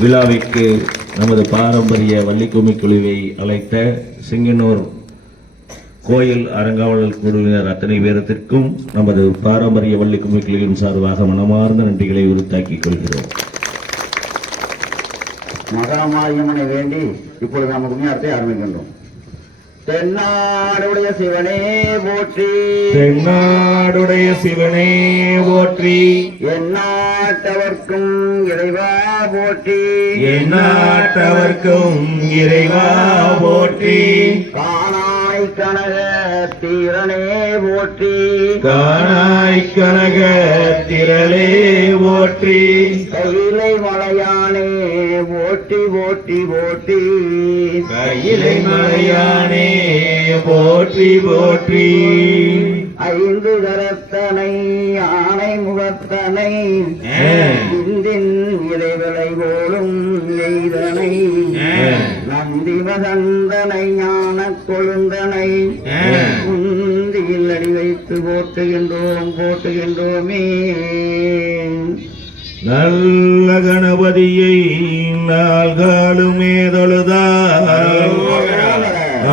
விழாவிற்கு நமது பாரம்பரிய வள்ளிக்கும்மி குழுவை அழைத்த சிங்கனூர் கோயில் அறங்காவலர் குழுவினர் அத்தனை பேரத்திற்கும் நமது பாரம்பரிய வள்ளிக்கும்மி குழுவின் சார்பாக மனமார்ந்த நன்றிகளை உறுத்தாக்கிக் கொள்கிறோம். மகாமாரியம்மனை வேண்டி இப்பொழுது நாம் கும்மியாரத்தை ஆரம்பிக்கின்றோம். தென்னாடுடைய சிவனே போற்றி, தென்னாடுடைய சிவனே போற்றி, எந்நாட்டவர்க்கும் இறைவா போற்றி, எந்நாட்டவர்க்கும் இறைவா போற்றி, காணாய் கனக தீரனே போற்றி, காணாய் கனக திரளே போற்றி, கையிலை மலையானே போற்றி போற்றி போற்றி, கையிலை மலையானே போற்றி போற்றி, ஐந்து கரத்தனை ஆனை முகத்தனை இந்தின் இறைவலை போலும் எய்தனை நந்தி வசந்தனை ஞான கொழுந்தனை முந்தியில் அடி வைத்து போட்டுகின்றோம் போட்டுகின்றோமே. நல்ல கணபதியை நாள்காலுமே தொழுதால்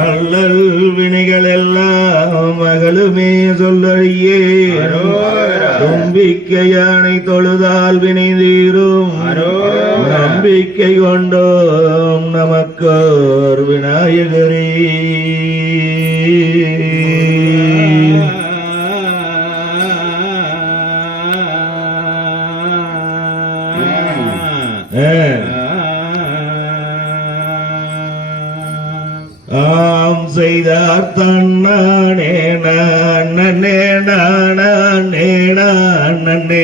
அல்லல் வினைகள் எல்லாம் மகளுமே சொல்லறியே, தும்பிக்கை யானை தொழுதால் வினை தீரும், நம்பிக்கை கொண்டோம் நமக்கோர் விநாயகரே. ஆம் செய்தார் தன்னானே நன்னே நானே நன்னே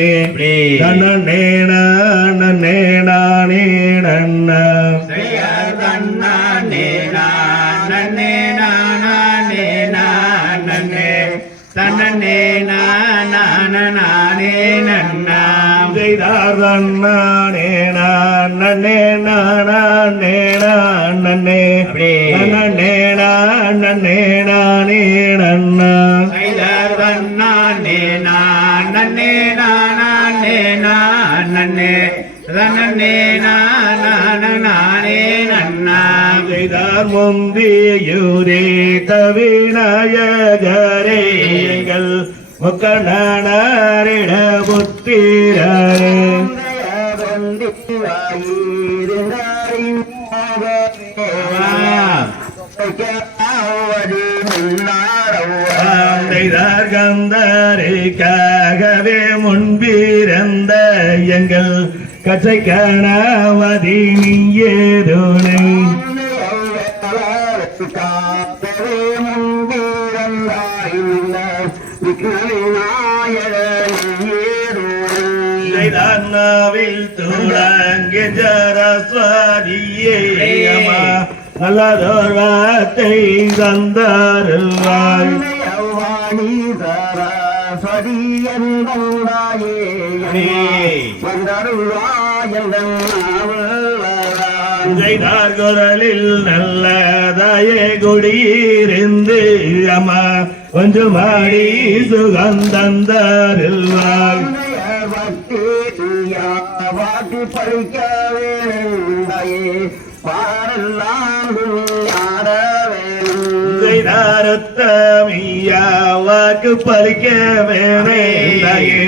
தன்னே நானே நானே நன்னா தன்னானே நானே நானே நானே தன்னே நானே நன்னா செய்தார் தன்னானே நன்னே நானே நன்னே நன்னே நானே நானே நன்னா செய்தார் தன்னானே நானே நானே நானே தன்னே நானே நன்னா செய்தார் முந்தியூரே தவிநாயகரே எங்கள் முக்கண்ணாரிட புத்திரரே செய்தார் கந்தரைக்காகவே முன்பிருந்த எங்கள் கச்சை கணவதி நீயேதுனை நாவில் துளங்கி ஜரஸ்வதியே அம்மா நல்லதோர் வார்த்தை தந்தாருள்வாய் செய்தார் குரலில் நல்லதாயே குடியிருந்து அம்மா கொஞ்சம் மாடி சுகந்தந்தாருள்வாய் வாட்டி பழிக்க வேண்டாயே பாடெல்லாம் ஆட வேணும் செய்தாரத்தமையா வாக்கு பழிக்க வேண்டாயே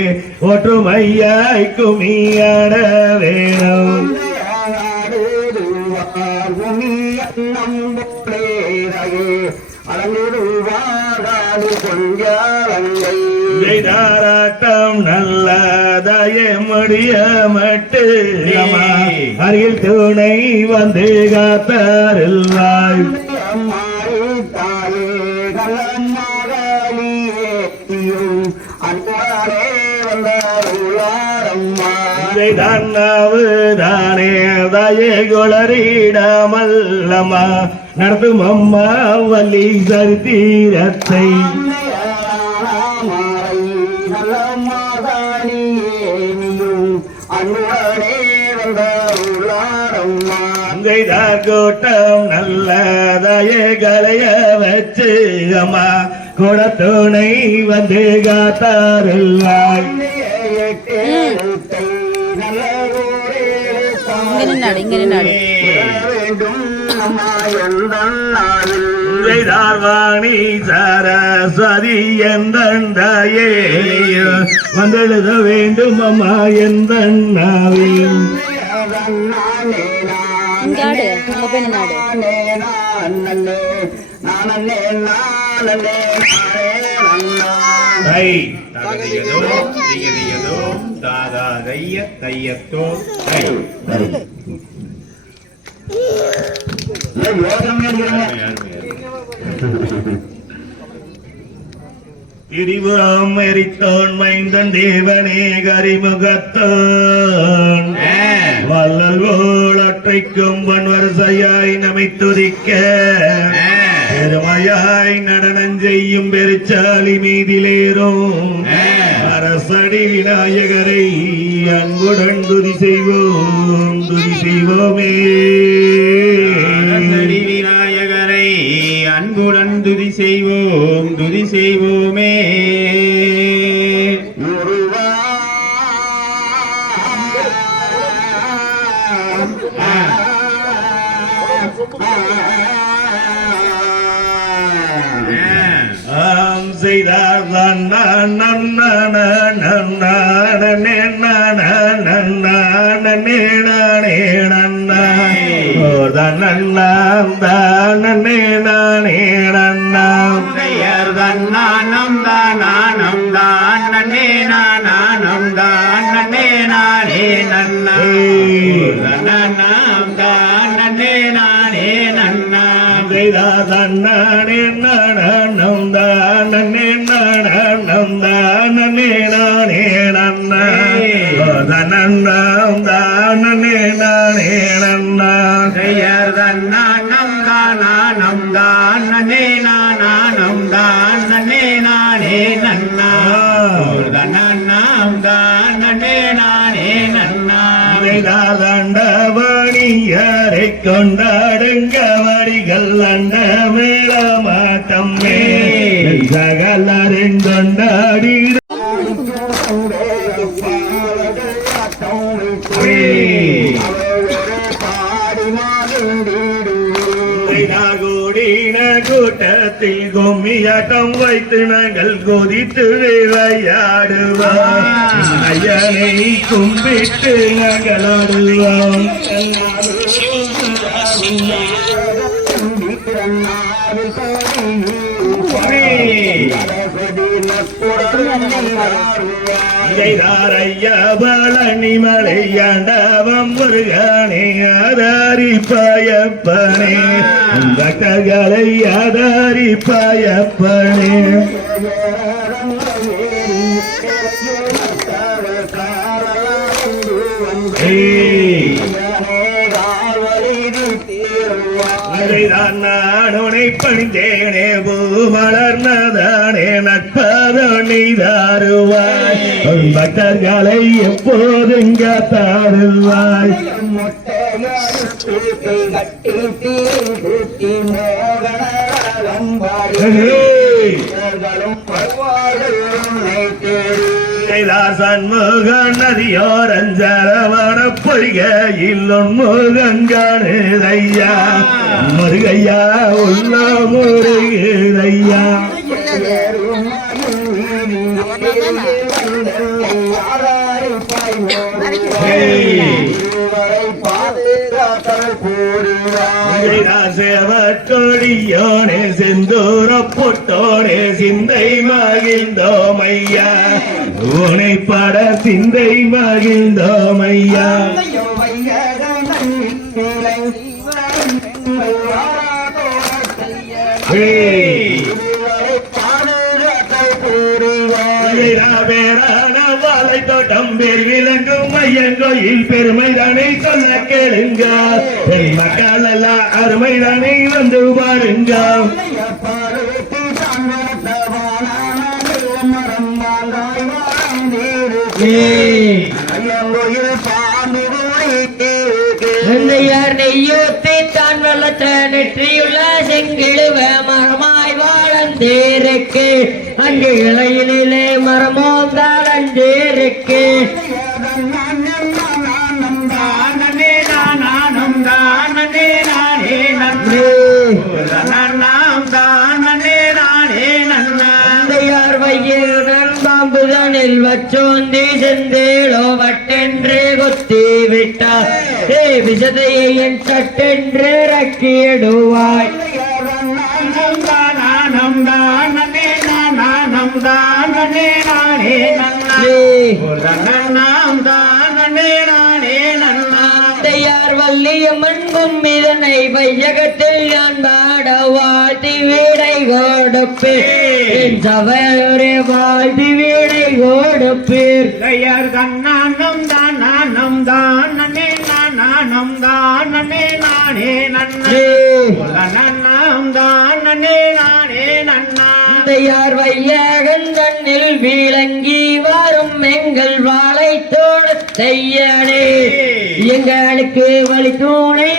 ஒற்றுமையாய் குமியாட வேணும் செய்தாராட்டம் நல்லதாயே முடிய மட்டு அருகில் துணை வந்து காத்தாருள்வாய் தானே தாயே குளறிடாமல் அம்மா நடத்தும் அம்மா வள்ளி சரித்திரத்தை கூட்டம் நல்லதாயே கலைய வச்சு அம்மா கூட துணை வந்து காத்தாருள்வாய் இங்க நின்னாடு வேண்டும் அம்மா எந்த நாளில் வாணி சரஸ்வதி எந்தே வந்தெழுத வேண்டும் அம்மா எந்த நாவில் இங்காடு அங்க போய் நின்னாடு திரிபுரம் எரித்தோன் மைந்தன் தேவனே கரிமுகத்தோன் வல்லல் ஓளற்றைக்கும் வன்வரிசையாய் நமை துதிக்க பெருமையாய் நடனம் செய்யும் பெருச்சாலி மீதிலேறும் அரசடி விநாயகரை அன்புடன் துதி செய்வோமே விநாயகரை அன்புடன் துதி செய்வோமே முருகா ஆம் செய்தார் பெயர் தன்னானம் தானானம் தான் நன்னே நானானம் தான் நன்னே நானே நன்னா நானாம் தான் நன்னே நானே நன்னா செய்தார் தன்னானே நானம் தானே நானம் தானே நானே நன்னா தன்னம் தானே நானே நன்னா பெயர் தன்னானம் தானானம் தான் நன்னே நானானம் தான் நன்னே நானே நன்னா தன்னாம் தான் நன்னே நானே நன்னா தாண்டவணியரை கொண்டாடுங்க வரிகள் அண்ட மேளமாட்டம் சகலரின் கொண்டாடி கூடின கூட்டத்தில் கும்மியாட்டம் வைத்து நாங்கள் கொதித்து விளையாடுவோம் ஐயனை கும்பிட்டு நாங்கள் ஆடுவோம் ஐயா பழனி மலையாண்டவம் முருகனே ஆதாரி பாயப்பனே பக்தர்களை ஆதாரி பாயப்பனே நானுனை பணிந்தேனே பூ மலர்னதானே நட்பதோ நீதாருவாய் பக்தர்களை எப்போதுங்க தாருவாய் சண்முகன் நதியோரஞ்சரவண பொய்கையில் முருகங்கானையா முருகையா உள்ள முருகையா சேவட்டோடியோனே செந்தூர பொட்டோனே சிந்தை மகிழ்ந்தோமையா உனை பட சிந்தை மகிழ்ந்தோமையா வாழை தோட்டம் பேர் விலங்கும் மையங்கோயில் பெருமைதானே சொல்ல கேளுங்க மக்கள் எல்லாம் அருமைதானே வந்து பாருங்க நெய்யூத்தி தான் வளர்த்த நெற்றியுள்ள செங்கிழுவ மரமாய் வாழந்தேருக்கு அங்கு இலையிலே மரமோந்தால் அஞ்சேருக்கு நன்னே காலில் வச்சோந்தி செந்தேளோ வட்டென்று குத்தி விட்டார் விஷதையை என் சட்டென்று ரக்கிடுவாய் நானம் தானே நானம் தானே நானே நன்னா நாம் தானே நானே நன்னா யார் வள்ளியம்மன் கும்மிதனை வையகத்தில் நான் பாட வாழ்த்தி வீடை கொடுப்பேன் சபையோரே வாழ்த்தி வீடை கொடுப்பேன் கையார் தன்னானம் தானே நானம் தானே நானே நன்னே நன்னாம் தானே நானே நன்னா யார் வையகன் தன்னில் விளங்கி வரும் எங்கள் வாழை தோட்டத்தையனே எங்களுக்கு வழி தூணை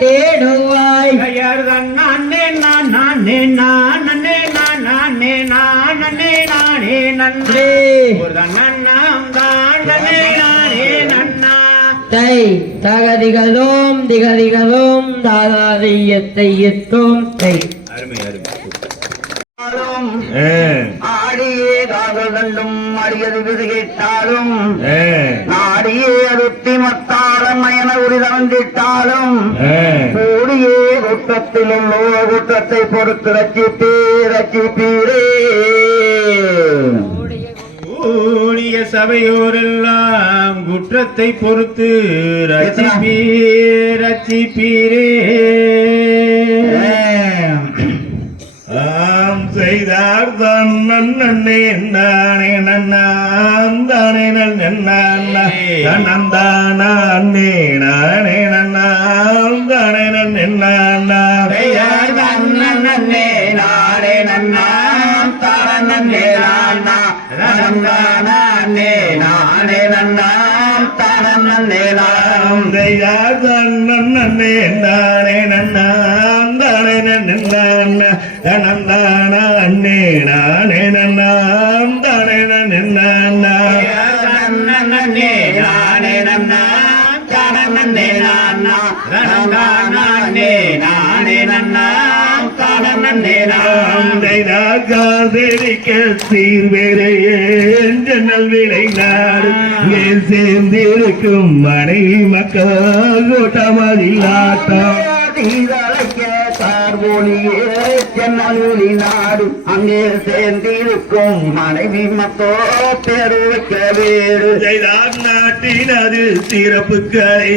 தேடுவாய் கையார் தன்னானே நானே நானே நானே நானே நானே நன்றே நன்னாம் தானே நானே நன்னா தை தகதிகளோம் திகதிகளோம் தாதாதியத்தை எத்தோம் தை ஆடியே காதல் தண்டும் அடியது விதுகிட்டாலும் நாடியே அதுத்தி மத்தாளம் மயன உரிதந்திட்டாலும் கூடியே குற்றத்தில் உள்ள குற்றத்தை பொறுத்து ரட்சிப்பீரே கூடிய சபையோரெல்லாம் குற்றத்தை பொறுத்து ரட்சிப்பீரே ஆம் செய்தார் தான் நன்னே நானே நன்னாம் தானே நன்னானே நானே நன்னாம் தானே நன்னானே நானே நன்னாம் தானே நானா நன்னானே நானே நன்னாம் தானே நாம் செய்தார் தான் நன்னே நானே நன்னாம் தானே நன்னான நன்னானே நானே நன்னாம் தானே நன்னானே நானே நன்னாம் தானே நானா நன்னானே நானே நன்னாம் தானே நாம் காதலிக்க சீர்வேறையே ஜன்னல் விளை நாடு சேர்ந்திருக்கும் மனைவி மக்கள் கூட்டமதில்லாட்டம் சார்பொழியே சென்னலி நாடு அங்கே சேர்ந்திருக்கும் மனைவி மக்கோ பேரு வைக்க வேறு செய்தார் நாட்டினது சிறப்புகளை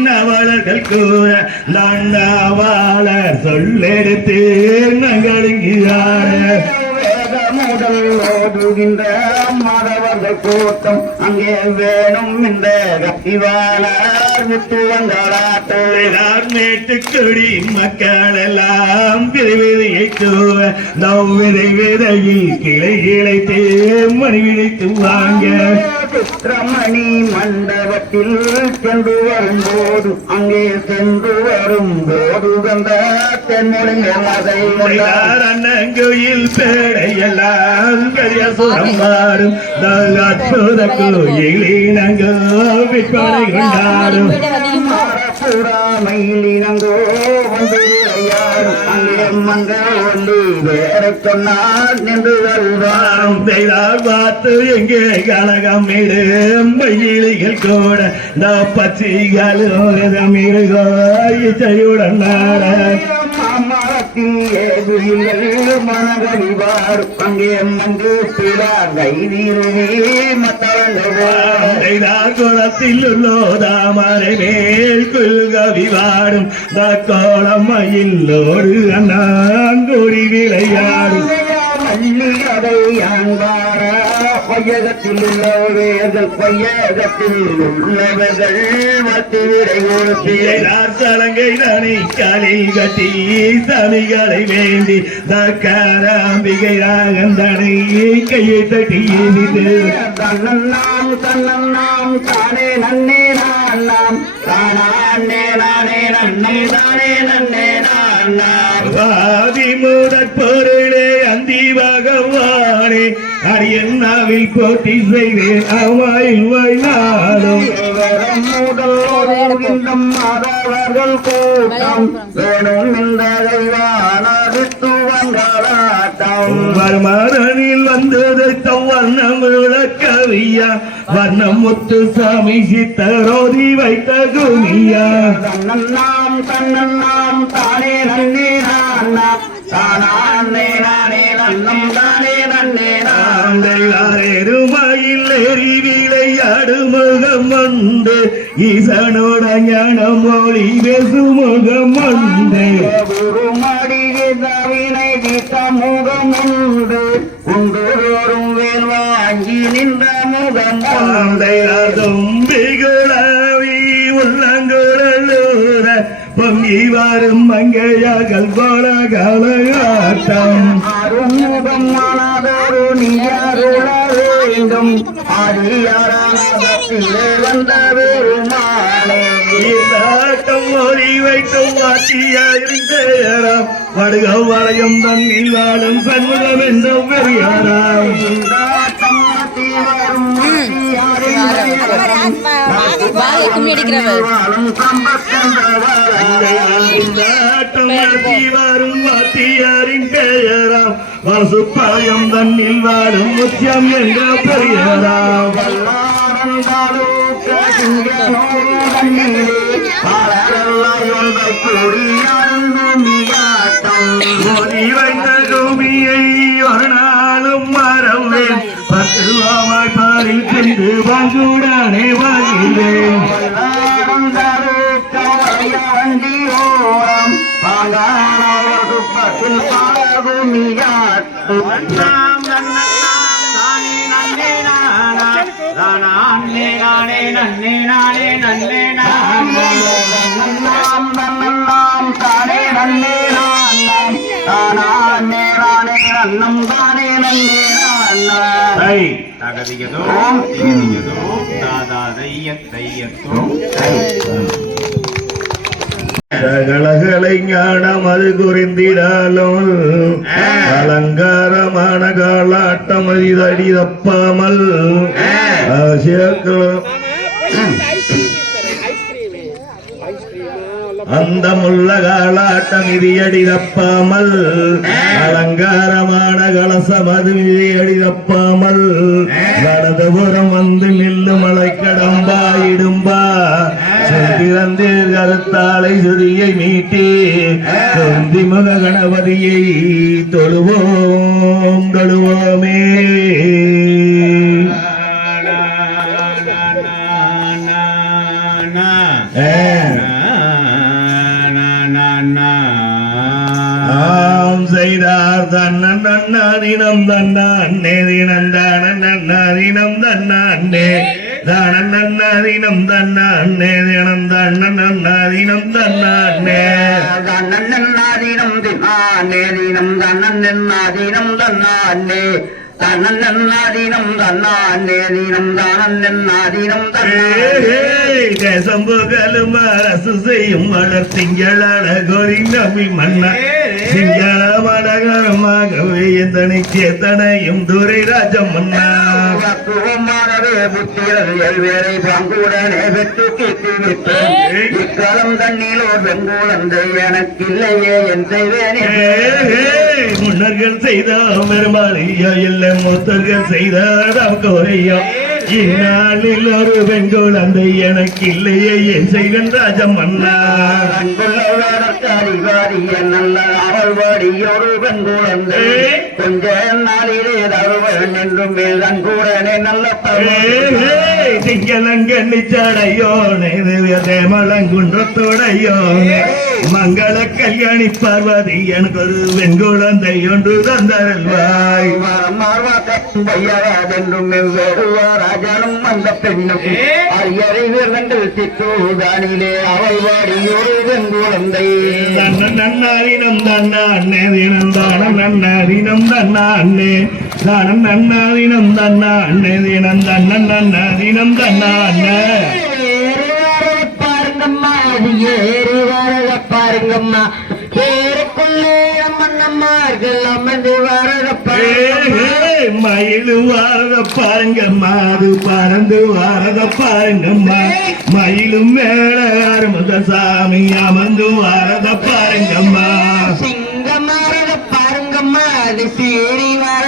நவலர்கள் கூற நாண்டாவாளர் சொல்லெடுத்து நகருங்கிறார் முதல் ஓடுகின்ற மாதவர்கள் கூட்டம் அங்கே வேணும் இந்த கத்திவாளர் வித்துவங்களாட்டார் மேட்டுக்குடி மக்கள் எல்லாம் பிரிவிதையை தூவ நவ்விதை விதையில் கிளை இழைத்து மணி விழித்து வாங்க சித்திரமணி மண்டபத்தில் சென்று வரும்போது அங்கே சென்று வரும்போது வந்த தென்மொழிகள் அதை அண்ணங்கோயில் பேடையெல்லாம் கரியசுரம் மாறும் அற்புத கோயிலினங்கோ விற்பனை கொண்டாடும் மயிலினங்கோ வந்து விளையாடும் அங்கே மங்கள் வந்து வேற சொன்னால் நின்று வருவாரும் பார்த்து எங்கே கனகம் மயிலிகள் கூட பச்சிகளுடன் நாட மனகடிவார் அங்கே மந்து குளத்தில் உள்ளோதாமரை மேல் குல்கவி வாடும் கோலம் மயிலோடு அண்ணாங்கோடி விளையாடும் அதை அன்பார பையகத்தில் உள்ளவர்கள் பையகத்தில் உள்ளவர்கள் மத்திவிடை சலங்கை தனி காலில் கட்டி சமிகளை வேண்டி தக்காராம்பிகை ராகந்தனை கையை தட்டி தன்னன்னாம் தன்னன்னாம் தானே நன்னே நாம் தானே நானே நன்னே தானே நன்னே நான் வாதி முதற் பொருளே அந்தி பகவானே அரியன்னாவில் போட்டி செய்தேன் அவாயில் வாய்நாடும் முதல் மாதவர்கள் கூட்டம் வேணும் இந்த தெய்வான வித்துவங்களாட்டம் வருமானில் வந்தது வர்ணம் விளக்கவியா வர்ணம் முத்துசாமி சித்தரோதி வைத்த குமியா தன்னன்னாம் தன்னன்னாம் தானே நன்னே நானா தானே நானே நன்னம் தானே நன்னே ஆண்டையாரேருமையில் எரி விளையாடு முகம் உண்டு ஈசனோட ஞான மொழி பேசும் முகம் உண்டு குருமடிகை தவினை தீட்ட முகம் உண்டு குண்டோறும் வேல் வாங்கி நின்ற முகம் ஆண்டையார் தும்பிகுளாவி உள்ளங்குழலூர பொங்கி வரும் மங்கையார்கள் போல காலகாட்டம் அருமுகம் மனதொரு நீயாருள வேண்டும் ஆடியாரே வந்த பெருமானே நாட்டம் மொழி வைக்கும் வாத்தியாரின் வடுக வளையம் தன்னில் வாழும் சண்முகம் என்ற பெரியாராம் வாயை கும்மி அடிக்கிறவர் வரும் வாத்தியாரின் பெயராம் வசுப்பாயம் தன்னில் வாழும் முத்தியம் என்ற பெரியாராம் மொழி வைத்த பூமியை ஒரு நாளும் மறவேன் பத்துவாமாய் பாரில் சென்று பங்குடனே வாழ்கிறேன் சகலகளை ஞானம் அது குறிந்திடாலும் அலங்காரமான காலாட்டம் இதடி தப்பாமல் அந்த முள்ள காலாட்டம் இதியடி தப்பாமல் அலங்காரமான கலசம் அது இதியடி தப்பாமல் வலதுபுறம் வந்து நில்லு மலை கடம்பா இடும்பா திறந்தீர் கருத்தாளை சுரியை மீட்டி தொந்தி முக கணபதியை தொழுவோம் தொழுவோமே ஆம் செய்தார் தன்னன் நன்னாதினம் தன்னான்னே தினம் தானன் நன்னாதினம் தன்னான்னே தானன் நன்னாதினம் தன்னான்னே தினம் தானன் நன்னாதினம் தன்னான்னே தன்னன் நன்னாதீனம் தின்னானே தீனம் தன்னன் நன்னாதீனம் தன்னானே தன்னன் நன்னாதீனம் தன்னானே தீனம் தானன் நன்னாதீனம் தன்னானே தேசம் புகழும் அரசு செய்யும் வளர் திங்கள கோரி நம்பி மன்ன சிங்கள மடகரமாகவே எந்தனை சேத்தனையும் துரை ராஜம் மன்னா புத்திரவேரை பங்குடனே பெற்று கேட்டுவிட்டேன் இக்காலம் தண்ணீரோர் வெங்குழந்தை எனக்கில்லையே என் செய்வேனே முன்னர்கள் செய்த பெருமாளியோ இல்லை மூத்தர்கள் செய்த கோரையோ இந்நாளில் ஒரு வெங்குழந்தை எனக்கு இல்லையே என் செய்வன் ராஜம் மன்னா அதிகாரிய நல்ல அவள்வாடியோடு வெங்குழந்தை கொஞ்ச நாளிலே தருவன் என்றும் கூடனே நல்ல திங்களங்கண்ணிச்சடையோனே தேமலங்குன்றத்தோடையோனே மங்கள கல்யாணி பார்வதி எனக்கு ஒரு வெண்குழந்தை ஒன்று தந்தருள்வாய் என்றும் ராஜானும் அந்த பெண்ணும் அறியறிவர்கள் சித்தூதானிலே அவள் வாடியோடு வெண்குழந்தை நன்னாரினம் தன்னாண்ணே தினம் தானம் நன்னாரினம் தன்னாண்ணே தானம் நன்னாரினம் தன்னாண்ணே தினம் தன்னன் நன்னாரினம் தன்னாண்ணே பாருங்கம்மா அது ஏறி வரத பாருங்கம்மா பேருக்குள்ளே அம்மன்னம்மார்கள் அமர்ந்து வரத மயிலு வாரத பாருங்கம்மா அது பறந்து வாரத பாருங்கம்மா மயிலும் மேல அருமுகசாமி அமர்ந்து வாரத பாருங்கம்மா சிங்கம் வரத பாருங்கம்மா அது சீறி வர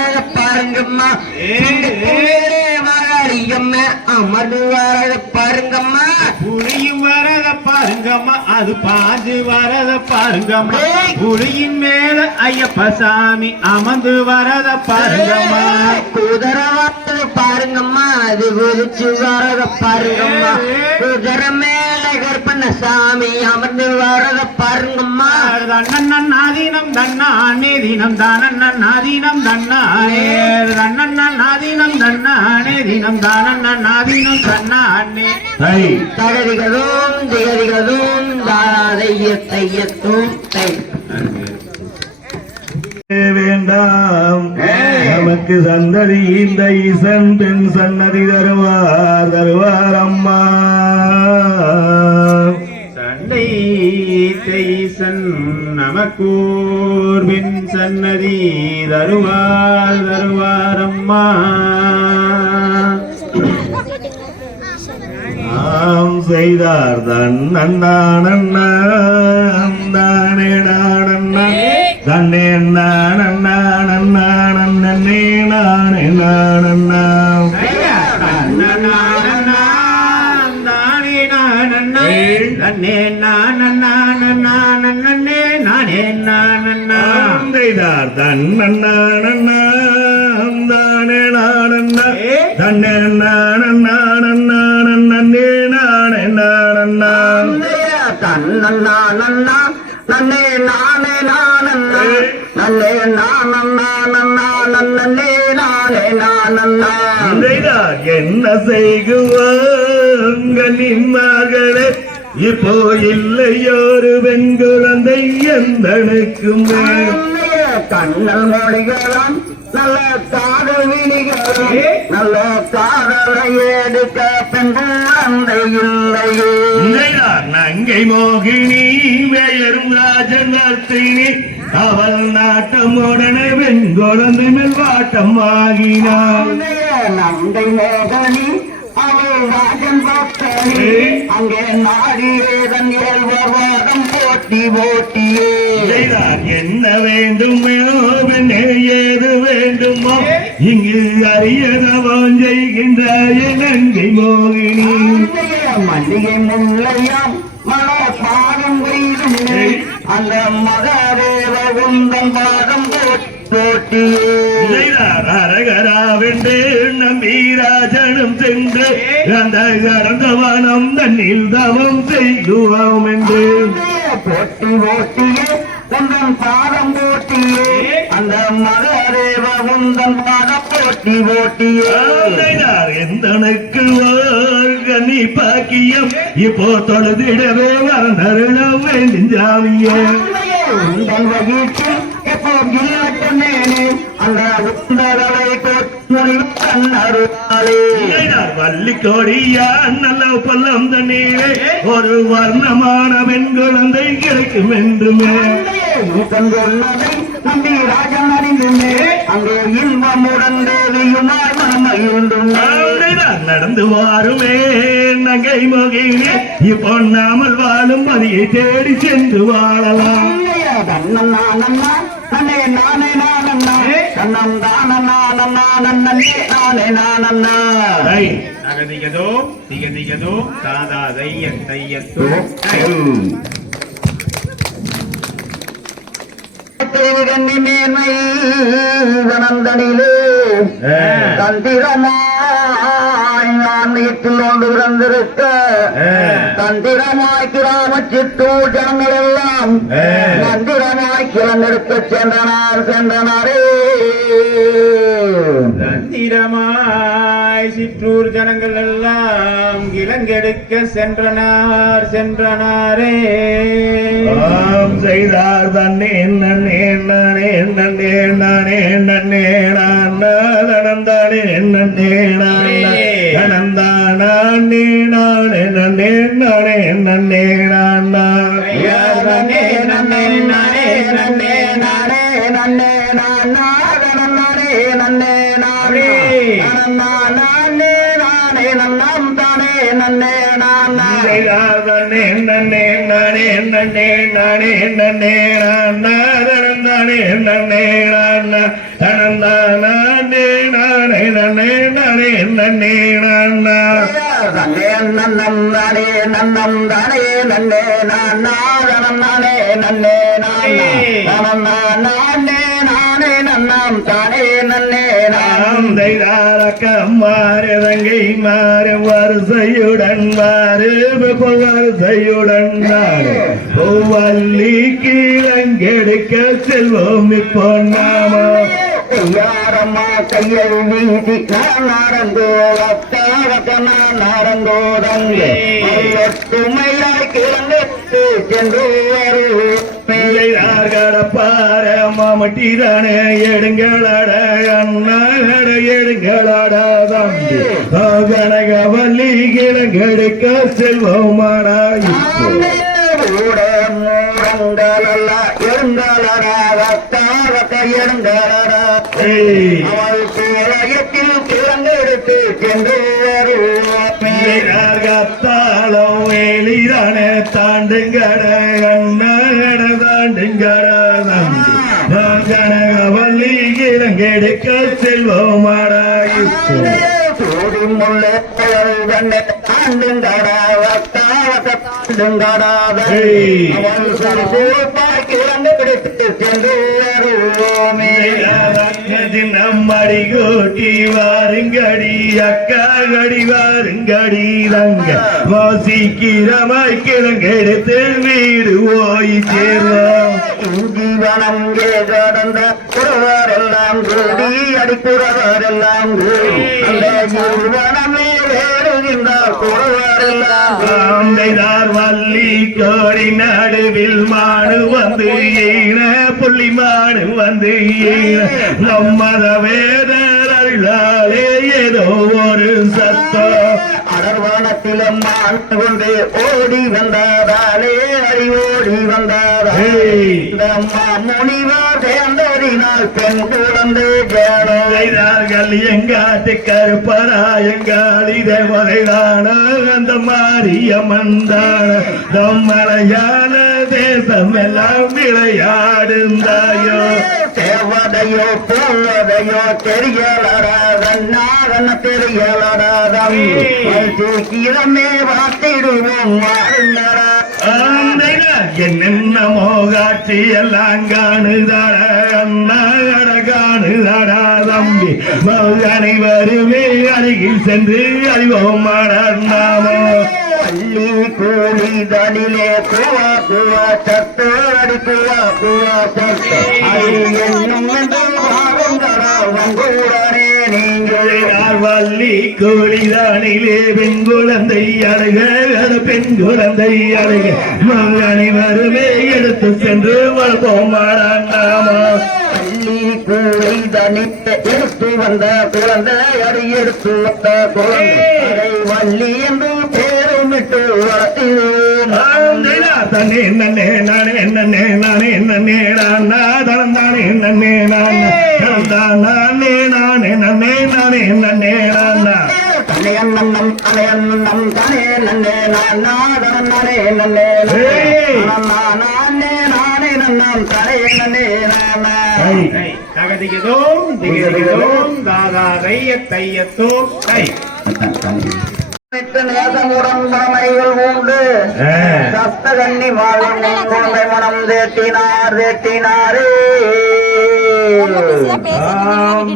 மாகாளியம்மா அமர்ந்து வரத பாருங்கம்மா புலியும் வரத பாருங்கம்மா அது பாஞ்சு வரத பாருங்கம்மா புலியின் மேல ஐயப்ப சாமி அமர்ந்து வரத பாருங்கம்மா குதிரை வரத பாருங்கம்மா அது குதிச்சு வரத பாருங்கம்மா குதிரை மேல கற்பன சாமி அமர்ந்து வரத பாருங்கம்மா தன்னன்னாதீனம் தன்னானே தினம் தானன்னாதீனம் தன்னானே தன்னன்னாதீனம் தன்னானே தினம் தானன்னாதீனம் தன்னானே தகதிகதும் திகதிகதும் தாதையத்தையத்தும் தை வேண்டாம் நமக்கு சந்ததி இந்த ஈசன் பெண் சன்னதி தருவார் அம்மா சண்டை ஈசன் நமக்கூர் பெண் சன்னதி தருவார் அம்மா நாம் செய்தார் தன்னண்ணானண்ணாம் தானே நானண்ணா தன்னே நானண்ணானண்ணே நானே நானண்ணாம் தானே நானண்ணா தன்னே நானண்ணானண்ணே நானே நானண்ணாம் செய்தார் தன்னண்ணானண்ணாம் தானே நானண்ணா தன்னே நானண்ணானண்ணே நானே நானண்ணாம் தன்னண்ணா நன்னே நானே நானண்ணா நன்னே நானண்ணா நன்னே நானே நானண்ணா என்ன செய்குவாங்க நின்மகளே இப்போ இல்லையோரு பெண் குழந்தை எந்தனுக்கும் கண்ணல் மொழிகளும் நல்ல காதல் விழிகளும் நல்ல காதலை எடுக்க பெண் குழந்தை இல்லையே நங்கை மோகினி வேயரும் ராஜன் அர்த்தினி அவள் நாட்டமுடனே பெண் குழந்தை மேல் வாட்டம் ஆகினாள் நங்கை மோகனி அவள் ராஜன் பக்தனி அங்கே நாடியேதன் ஏழ்வாதம் போட்டி போட்டியே என்ன வேண்டுமோ பெண்ணே ஏது வேண்டுமோ இங்கு அறியதவன் செய்கின்றாய நங்கை மோகினி மல்லிகை முல்லையாம் மலோ பாதம் பெய்தும் அந்த மகாதேவ உந்தன் பாதம் போட்டியே அரகராவென்று நம்பீராஜனும் சென்று அந்த கரந்தவனம் தன்னில் தவம் செய்துவோம் என்று போட்டி போட்டியே உந்தன் பாதம் போட்டியே அந்த மகாதேவ உந்தன் பாதம் போட்டி போட்டியே எந்தனுக்கு கனி பாக்கியம் இப்போ தொழுதிடவே வளர்ந்தருள வேண்டும் ஜாமியே உந்தன் வகிட்டு எப்போ கில்லட்டனேனே அந்த உந்தகளை கண்ணருளாளே வள்ளிக்கோடியா நல்ல பல்லம் தண்ணீரே ஒரு வர்ணமான பெண் குழந்தை கிடைக்கும் என்றுமே சொன்னதை நம்பி ராஜன் அறிந்துமே அங்கே இன்பமுடன் தேவியுமாய் மனமகிழ்ந்துமே நடந்து வாருமே நங்கை மோகினே இப்போ நாமல் வாழும் மதியை தேடி சென்று வாழலாம் தன்னண்ணா நன்னே நானே நானண்ணா தன்னம் தானண்ணா நன்னே நானே நானண்ணா அகதிகதோ திகதிகதோ தாதா தையன் தையத்தோ கண்ணி மேன்மை வனந்தனிலே தந்திரமாய் நான் வீட்டில் ஒன்று பிறந்திருக்க தந்திரமாய் கிராம சித்தூர் ஜனங்கள் எல்லாம் மந்திரமாய் கிளந்தெடுக்க சென்றனாரே தந்திரமாய் சிற்றூர் ஜனங்கள் எல்லாம் கிழங்கெடுக்க சென்றனாரே செய்தார் தன்னே நன்னே நானே நன்னே நானே நன்னே நடந்தானே நன்னே நடந்தானே நானே நன்னே நானே நன்னே நன்னே நன்னே நானே நன்னே நானே நன்னே நானே நன்னே நானே நானே நானே நன்னம் தானே நன்னே நானே நன்னே நன்னே நானே நன்னே நானே நன்னே நானே நன்னே நானே நன்னே நானே நன்னே நானா தன்னே நன்னம் தானே நன்னம் தானே நன்னே நானம் நானே நன்னே நானம் நானே நானே நன்னம் தானே நன்னே நாம் மாறு தங்கை மாறு வரிசையுடன் மாறு வரிசையுடன் மாறு வள்ளி கீழங்கெடுக்க செல்வோம் இப்போ நாம யாரம்மா கையில் வீசி நாரங்கோடங்கே துமையாய் கிளந்து சென்று கடப்பார மாமட்டிதானே எடுங்களட அண்ணாட எடுங்களட தம்பி கனகவல்லி கிழங்கெடுக்க செல்வோமாடா மூரங்களல்ல எழுங்களடா அவள் உலகத்தில் கிளங்கெடுத்து சென்று கத்தாளம் வேலிதான தாண்டுங்கட அண்ணாட தாண்டுங்கட தம்பி கனகவல்லி கிழங்கெடுக்க செல்வோமாடா சூடி முல்லை கண்ணே ஆண்டுங்கடா நம்மடி கோட்டி வாருங்கடி அக்காகடி வாருங்கடி தங்க வாசிக்கிறமாய் கிழங்கெடுத்து வீடு போய் சேர்வோம் ஜீவனம் கடந்த குறவரெல்லாம் கூடி அடிக்குறவரெல்லாம் கூடி அந்த ஜீவனமே வேறுகின்ற குறவரெல்லாம் வள்ளி கோடி நடுவில் மாடு வந்து ஈன புள்ளி மாடு வந்து ஈன நம்மத வேதர்களாலே ஏதோ ஒரு சத்தம் அடர்வானத்திலும் மாண்டு கொண்டு ஓடி வந்தாராலே அடி ஓடி வந்தாரே முனிவர் சேர்ந்ததினால் பெண் குழந்தை செய்தார்கள் எங்காட்டு கருப்பராயங்கால் இதை வகைதான அந்த மாரியம்மன் தான நம்மளையான தேசம் எல்லாம் விளையாடுந்தாயோ தேவதையோ போவதையோ தெரியலடாதன்னாதன தெரியலடாதம் சீக்கிரமே வாத்திடுவோம் மாறுங்களா என்னென்னமோ காட்சி எல்லாம் காணுதாட அண்ணாட காணுதாடா தம்பி அனைவருமே அருகில் சென்று அறிவோம் நாமோ பள்ளி கூலி தனிலே குவா குவா சத்து அடி குவா குவா சத்து என்னும் வங்கூடனே நீங்கள் வள்ளி கூலிதானிலே பெண் குழந்தை அழக பெண் குழந்தை அழக அனைவருமே எடுத்து சென்று வளர்ப்போம் நாமோ பள்ளி கூலி தனிலே எடுத்து வந்த குழந்தை அடி எடுத்து வந்த குழந்தை வள்ளி என்று பேருமிட்டு வளர்த்தினோம் தன்னே நன்னே நானே நன்னே நானே நன்னே நானே நானே நன்னே நானே நானே நானே நன்னே நானே நன்னே நானா அலையன்னம் அலையன்னம் தானே நன்னே நானே நன்னே நானே நானே நன்னம் தானே நன்னே நானா தகதிகதோம் திகதிகதோம் தாதா தையத்தோ கை நேசமுடன் தலைமைகள் உண்டு சஸ்தகன்னி மாலும் குழந்தை மனம் தேட்டினாரே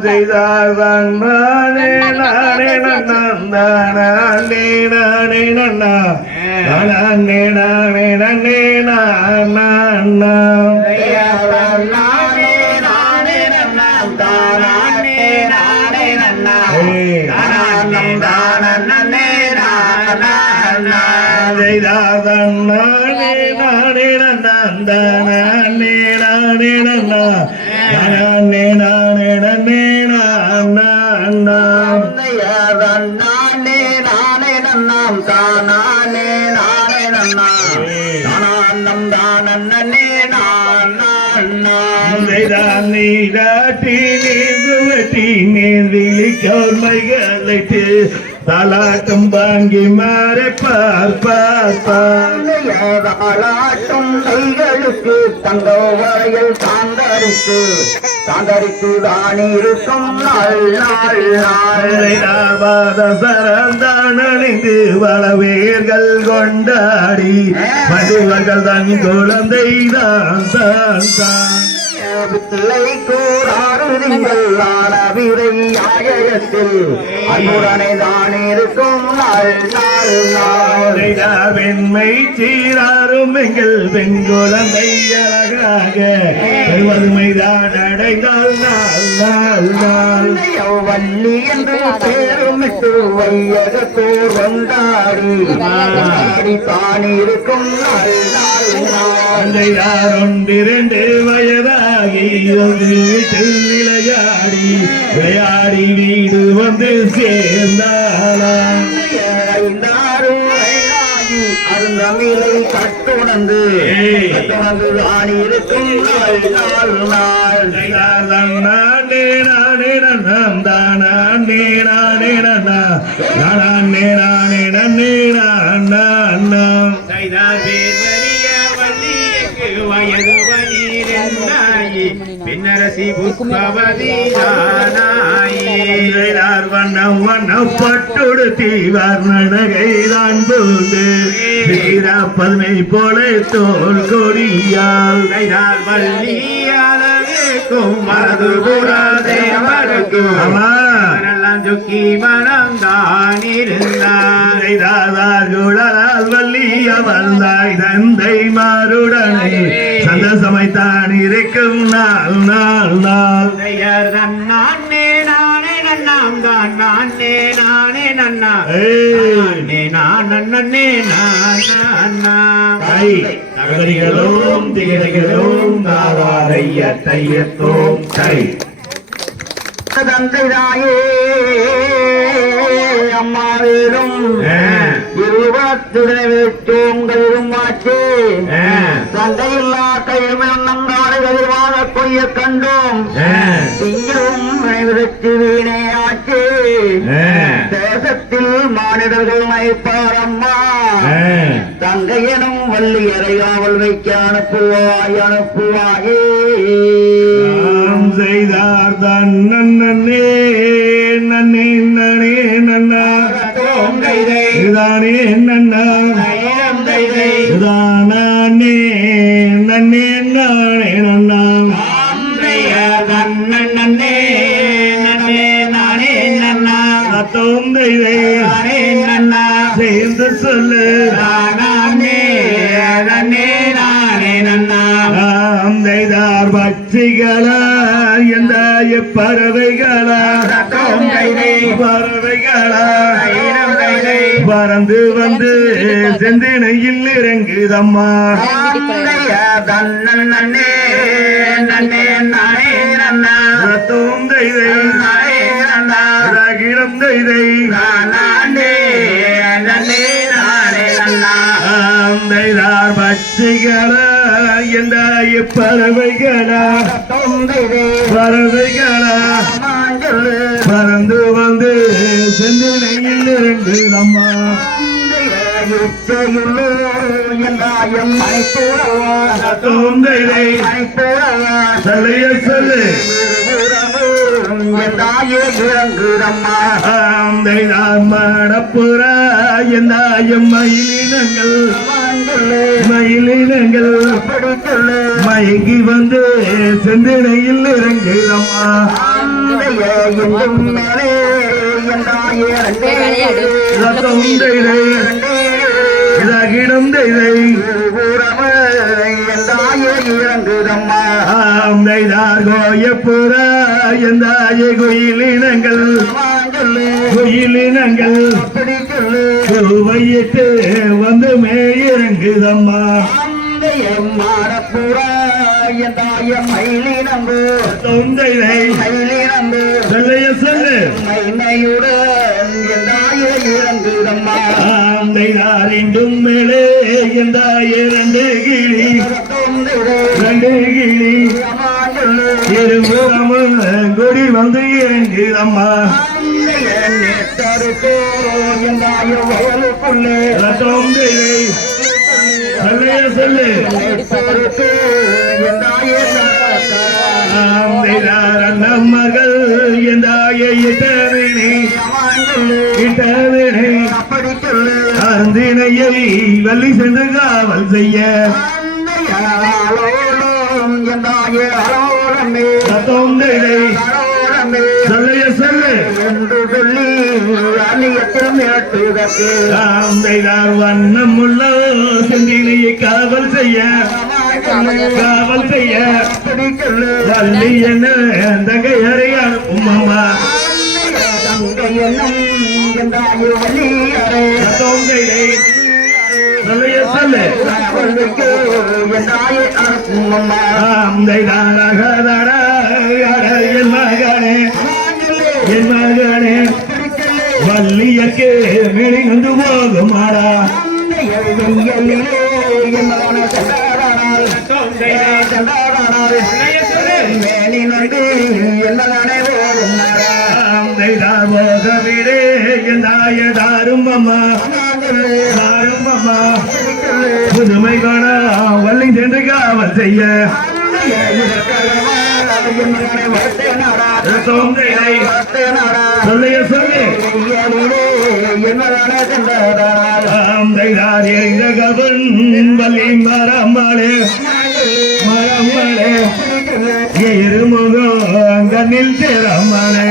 செய்தார் நானே நானே நன்னா நானே நானே நன்னா நானே நானே நன்னே நானா நீராட்டி நீர் விழிக்கோர்மைகளை தாலாட்டும் வாங்கி மாறே பார்ப்பார் தாளாட்டும் கைகளுக்கு தங்க வரையில் சாந்தரித்து தான் இருக்கும் நாள் நாள் நாள் சரந்தான் அணிந்து வளவேர்கள் கொண்டாடி மதுவர்கள் தன் குழந்தை தான் தான் தான் பிள்ளை கூறாறுதிங்கள் ஆனவிரை ஆயத்தில் அன்புடனே தான் இருக்கும் நாள் நாள் நாள் வெண்மை சீராரும் எங்கள் பெண் குழந்தை அழகாக வறுமைதான் அடைந்தால் நாள் நாள் நாள் வள்ளி என்று பேருமிட்டு வையகத்தோர் வந்தாடி தான் இருக்கும் நாள் நாள் நாள் ஒன்றிரண்டு வயதாகி வீட்டில் விளையாடி வீடு வந்து சேர்ந்தாளாம் அருந்தமிழை கட்டுணர்ந்து தான் இருக்கும் நாள் நாள் நாள் நானே நானே நன்னம் தானே நானே நன்னா நானே நானே நன்னே நான்னம் வயது வலீரென்னாயி பின்னரசி புஷ்பவதி வண்ணம் வண்ணம் பட்டுடுத்தி வர்ணகைதான் பூண்டு பதுமை போல தோல் கொடியால் வள்ளியாலும் மது புறாதேவருக்கும் எல்லாம் சுக்கி மனம் தான் இருந்தார் வள்ளிய வந்தாய் தந்தை மாருடனை சந்தசமைத்தான் இருக்கும் நாள் நாள் நாள் நானே நானே நன்னாம் தான் நானே நானே நன்னா நன்னே நானா தகரிகளோம் திகழ்கிறோம் நாவாரைய தையத்தோம் கை தந்தைதாயே அம்மாவேலும் இருவத்திடவேற்றோங்களும் ஆச்சு தந்தையில்லா கையில் நங்காடு கதிர்வாத கொய்ய கண்டோம் இங்கும் விளைவிற்கு வீணே ஆச்சு தேசத்தில் மானிடர்கள் மயப்பாரம்மா தங்கையனும் வள்ளியரை காவல் வைக்க அனுப்புவாயே செய்தார் தான் நன்னே நன்னே நனே நன்னா இதானே நன்னா இதானே நன்னே நானே நன்னா நன்னே நன்னே நானே நன்னா தொந்தைதை நன்னா சேர்ந்து சொல்லு நானே நன்னே நானே நன்னா அந்தைதார் பட்சிகளா எந்த பறவைகளா பறவைகளா பறந்து வந்து செந்தினையில் இறங்குதம்மா நன்னே நன்னே நானே நன்னா தோந்தைதை ரகிடம் தைதை நானே நன்னே நானே நன்னா அந்தைதார் பட்சிகளா எந்த பறவைகளா பறவைகளா பறந்து வந்து செந்தினையில் இருந்து அம்மா தோந்தைதை சொல்லைய சொல்லு மடப்புறா எந்தாயம் மயிலினங்கள் மயங்கி வந்து செந்தினையில் இறங்குதம்மா தோந்தைதை இதாகிடம் தைதை தைதார் கோயப்புறா எந்தாய குயிலினங்கள் வையிட்டு வந்து மேயிறங்குதம்மா தொந்தைதை சொல்லைய சொல்லு தைதார் இன்றும் மேலே எந்தாய ரெண்டு கிளி இருபுறமும் கொடி வந்து இறங்குதம்மா நேற்றருக்கு எந்தாய வயலுக்குள்ளே ரத்தம் தேவை சொல்லைய சொல்லு நேற்றருக்கு எந்தாய அண்ணன் மகள் எந்தாய இட்டவினை இட்டவினை அப்படி சொல்லு அந்தினையை வள்ளி சென்று காவல் செய்ய அலோலம் எந்தாய அலோலமே ரத்தம் தேவை அலோலமே சொல்லைய சொல்லு என்று சொல்லி அந்நியத்தில் மேட்டுதற்கு ஆந்தைதார் வண்ணம் உள்ள செந்தினையை காவல் செய்ய காவல் செய்ய அப்படி சொல்லு வள்ளி என்ன தங்கை அறியார் உம்மா தங்கை என்னும் எந்தாய வலியரே ரத்தம் தேவை சொல்லைய சொல்லு அவளுக்கு எந்தாய அம்மா என் மகனே என் மகனே வள்ளியக்கு மேலே வந்து போகுமாடா போகவிடே என் தாயதாரும் அம்மா தாரும் அம்மா புதுமை காண வள்ளி சென்று காவல் செய்ய தோந்தையை சொல்லைய சொல்லு ஆந்தைதார் எறிந்த கவன் வள்ளி மரம்மாளே மரம்மாளே இருமுகம் கண்ணில் திறமாளே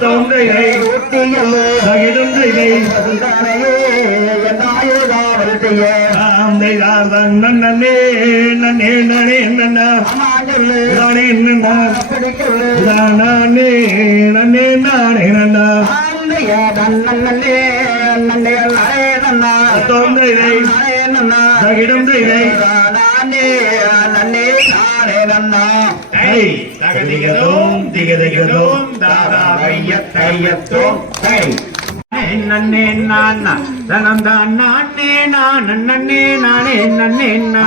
தோந்தையை சகிடும் செய்தை ஆந்தைதார் நன்னே நன்னே நனே நன்னா நானே நன்னா நானே நன்னே நானே நன்னா தோந்தையை சகிடும் செய்தை தகதிகதோம் திகதிகதோம் தாதா வையத்தையத்தோம் தை நன்னே நானா தனந்தான் நானே நான் நன்னே நானே நன்னே நானா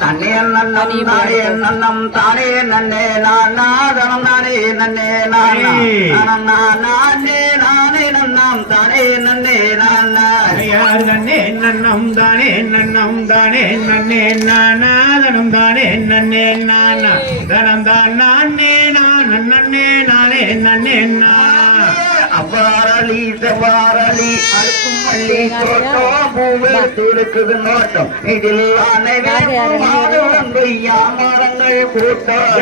தன்னே நன்னம் தானே நன்னம் தானே நன்னே நானாதனம் தானே நன்னே நானே நானே நன்னம் தானே நன்னே நானா யார் நன்னே நன்னம் தானே நன்னே நானா தனம் தானே நன்னே நானா தனம் தான் நானே நான் நன்னே நானே நன்னே நானா அவ்வாறலி செவ்வாறலி அடுக்கும் பள்ளி தோட்டம் பூவெடுத்து இருக்குது நோட்டம் இதில் அனைவரும் மரங்கள் கூட்டம்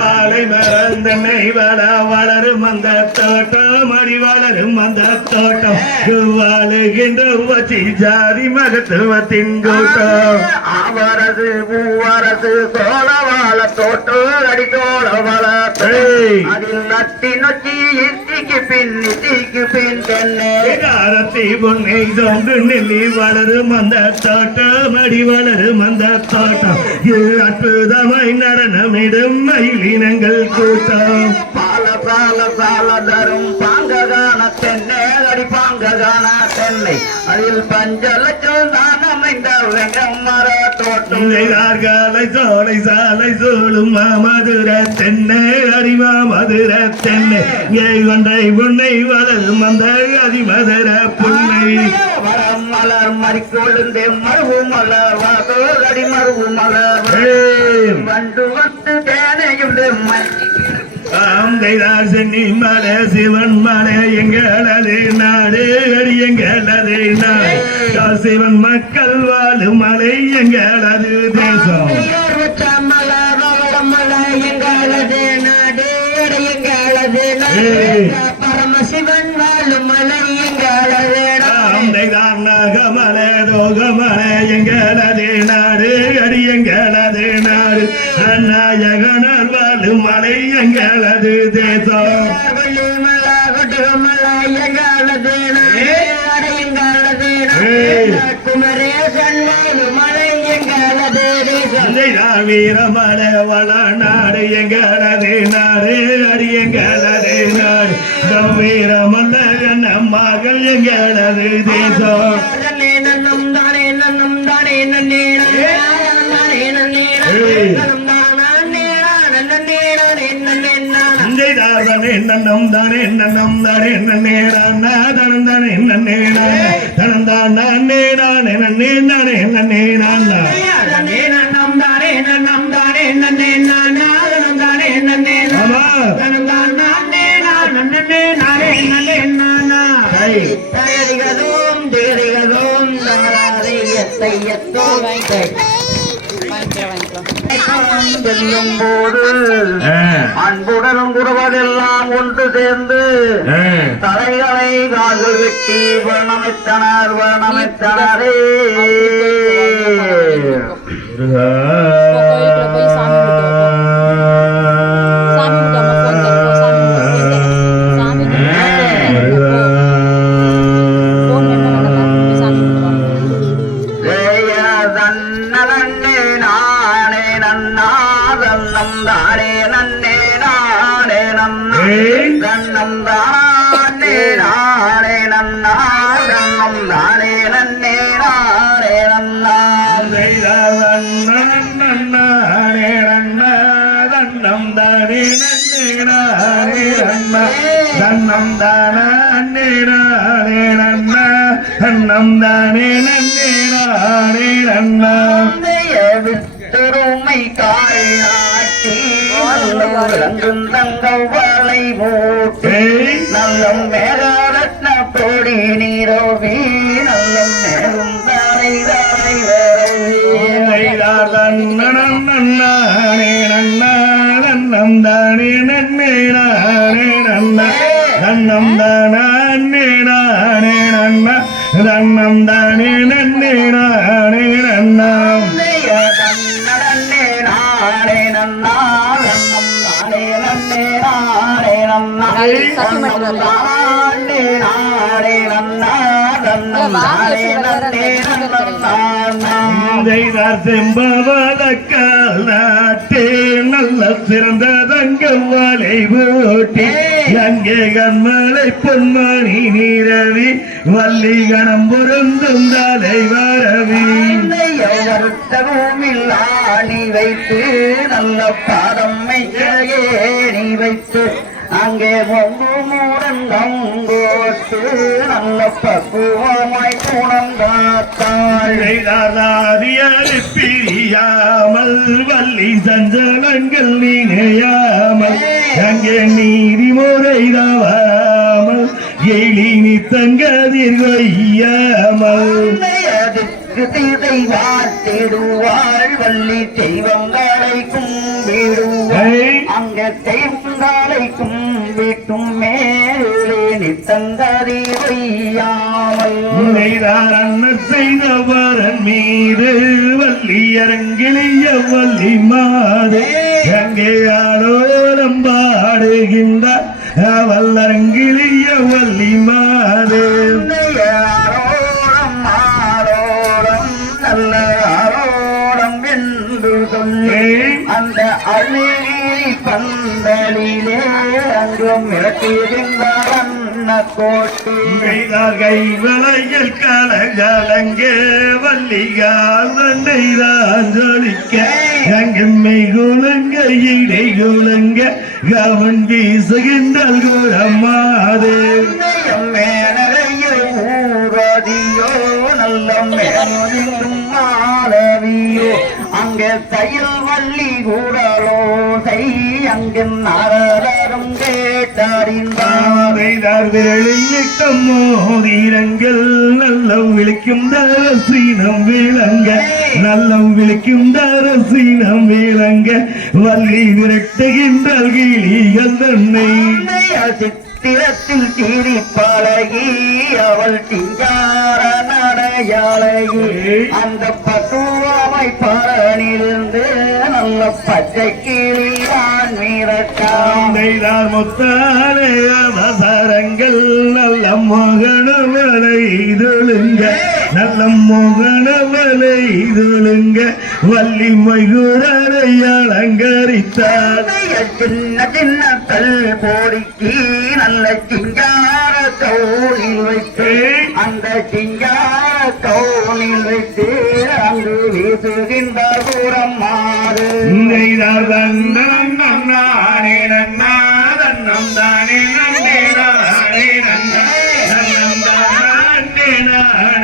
வாழை மறந்தனை வளரும் அந்த தோட்டம் அடி வளரும் அந்த தோட்டம் வாழுகின்ற வச்சி ஜாதி மகத்துவத்தின் கூட்டம் அவரது பூவரது சோழவாழ தோட்டு அடி சோழவாழ அதில் நட்டி நொச்சி இத்திக்கு பின் தென்னை காரத்தி பொன்னை சொந்து நெல்லி வளரும் அந்த தோட்டம் அடி வளரும் அந்த தோட்டம் அற்புதமாய் நடனமிடும் மயிலினங்கள் கூட்டம் சால தரும் பாங்ககான தென்னை அடி பாங்ககான தென்னை அதில் 5 லட்சம் தான் அமைந்த வெங்கம் மர தோட்டம் காலை சோலை சாலை சோழும் மதுர தென்னை அடிமா மதுர தென்னை கொண்டை பொன்னை வளரும் அந்த அதிமதுர பொன்னை வரம் மலர் மறிக்கொழுந்து மருவு மலர் வாசோடி மருவு மலர் வண்டு வட்டு தேனையும் ஆந்தைதார் சென்னி மலை சிவன் மலை எங்களது நாடு அடி எங்களது நாடு சிவன் மக்கள் வாழும் மலை எங்களது தேசம் எங்களது நாடு எங்களது பரமசிவன் வாழும் மலை எங்களது ஆந்தைதார் நாகமலை தோகமலை எங்களது நாடு அடி எங்களது நாடு நாயகனர் வாழும் மலை எங்களது தேசம் குமரேசன் வாழும் மலை எங்களது தேசம் வீரமல வள நாடு எங்களது நாடு அடி எங்களது நாடு வீரமல்ல மகள் எங்களது தேசம் நன்னம் தானே நன்னம் தானே நன்னே நானே நன்னே நன்னம் தானே நன்னம் தானே நன்னே நானா தனம் தானே நன்னே நானா தனம் தானே நானே நன்னே நானே நன்னே நானா நன்னே நன்னம் தானே நன்னே நானா தனம் தானே நன்னே ஆமா தனம் தானே நன்னே நானே நன்னே நானா தயரிகதும் தேரிகதும் தாராரியத்தை எத்தோம் செல்லும் போது அன்புடன் குருவதெல்லாம் ஒன்று சேர்ந்து தலைகளை காது வெட்டி வர்ணமித்தனர் வர்ணமித்தனரே கோயிலுக்குள்ள போய் சாமி தன்னம் தானே நன்னம் தானே நன்னே நானே நன்னா விட்டுருமை காய் நாட்டி விளங்கும் தங்கள் வளை போட்டு நல்லம் மேலரத்ன கோடி நீரோவி நல்லம் மேலும் தாரை தாரை தன்னம் நன்னானே நன்னா தன்னம் தானே நன்னே நானே நன்னா தன்னம் தானே நானே நன்னா தன்னம் தானே நன்னே நானே நன்னா செம்பவதக்கால் நாட்டே நல்ல சிறந்த தங்க வலை போட்டி அங்கே கண்மலை பொன்மணி நீரவி வள்ளி கணம் பொருந்தும் தலை வரவி நீ வைத்து நல்ல பாதம் நீ வைத்து அங்கே பொங்கு மூடங்கோட்டு நல்ல பக்குவமாய் குணங்காத்தாள் பிரியாமல் வள்ளி சஞ்சலங்கள் நினையாமல் அங்கே நீதிமுறை தவாமல் எழினி தங்கதிர் கொய்யாமல் தீதை வாட்டிடுவாள் வள்ளி தெய்வங்களை கும்பிடுவாள் அங்க தெய்வங்களை கும்பிட்டும் மேலே நித்தங்கதி வையாமல் அன்னர் செய்தவரன் மீது வள்ளி அரங்கிலிய வள்ளி மாது அங்கே ஆடோரம் பாடுகின்றார் அவள் அரங்கிலிய வள்ளி மாது ஆரோடம் என்று சொல்லி அந்த அழுகிரி பந்தலிலே அங்கும் இறக்குகின்றான் கோட்டு கை வளையல் கலகலங்கே வள்ளிகால் வண்டைதான் ஜொலிக்க அங்கம்மை குலங்க இடை குலங்க கவன் வீசுகின்றால் குரமாது ஊரதியோ நல்ல மேலும் மாலவியோ அங்கே தையல் வள்ளி கூடலோ சை அங்கு நாரதரும் கேட்டறிந்தார் வெளியிட்டம் மோதிரங்கள் நல்ல விழிக்கும் தரசீனம் விளங்க நல்ல விழிக்கும் தரசீனம் விளங்க வள்ளி விரட்டுகின்ற கிளிகள் தன்னை சித்திரத்தில் தீரி பழகி அவள் சிங்கார நடையாளகி அந்த பசுவாமை பரனிலிருந்து நல்ல பச்சை கிளிவான் மீறக்காமைதான் முத்தாலே அவசரங்கள் நல்ல மோகனவளை இதுளுங்க நல்ல மோகனவளை இதுளுங்க வள்ளி மொய்குரரை அலங்கரித்தார் சின்ன சின்ன கல் போடிக்கு நல்ல சிங்கார கவுனில் வைத்து அந்த சிங்கார கவுனில் வைத்து அங்கு வீசுகின்ற தூரம் மாறு தன்னம் தானே நன்னா தன்னம் தானே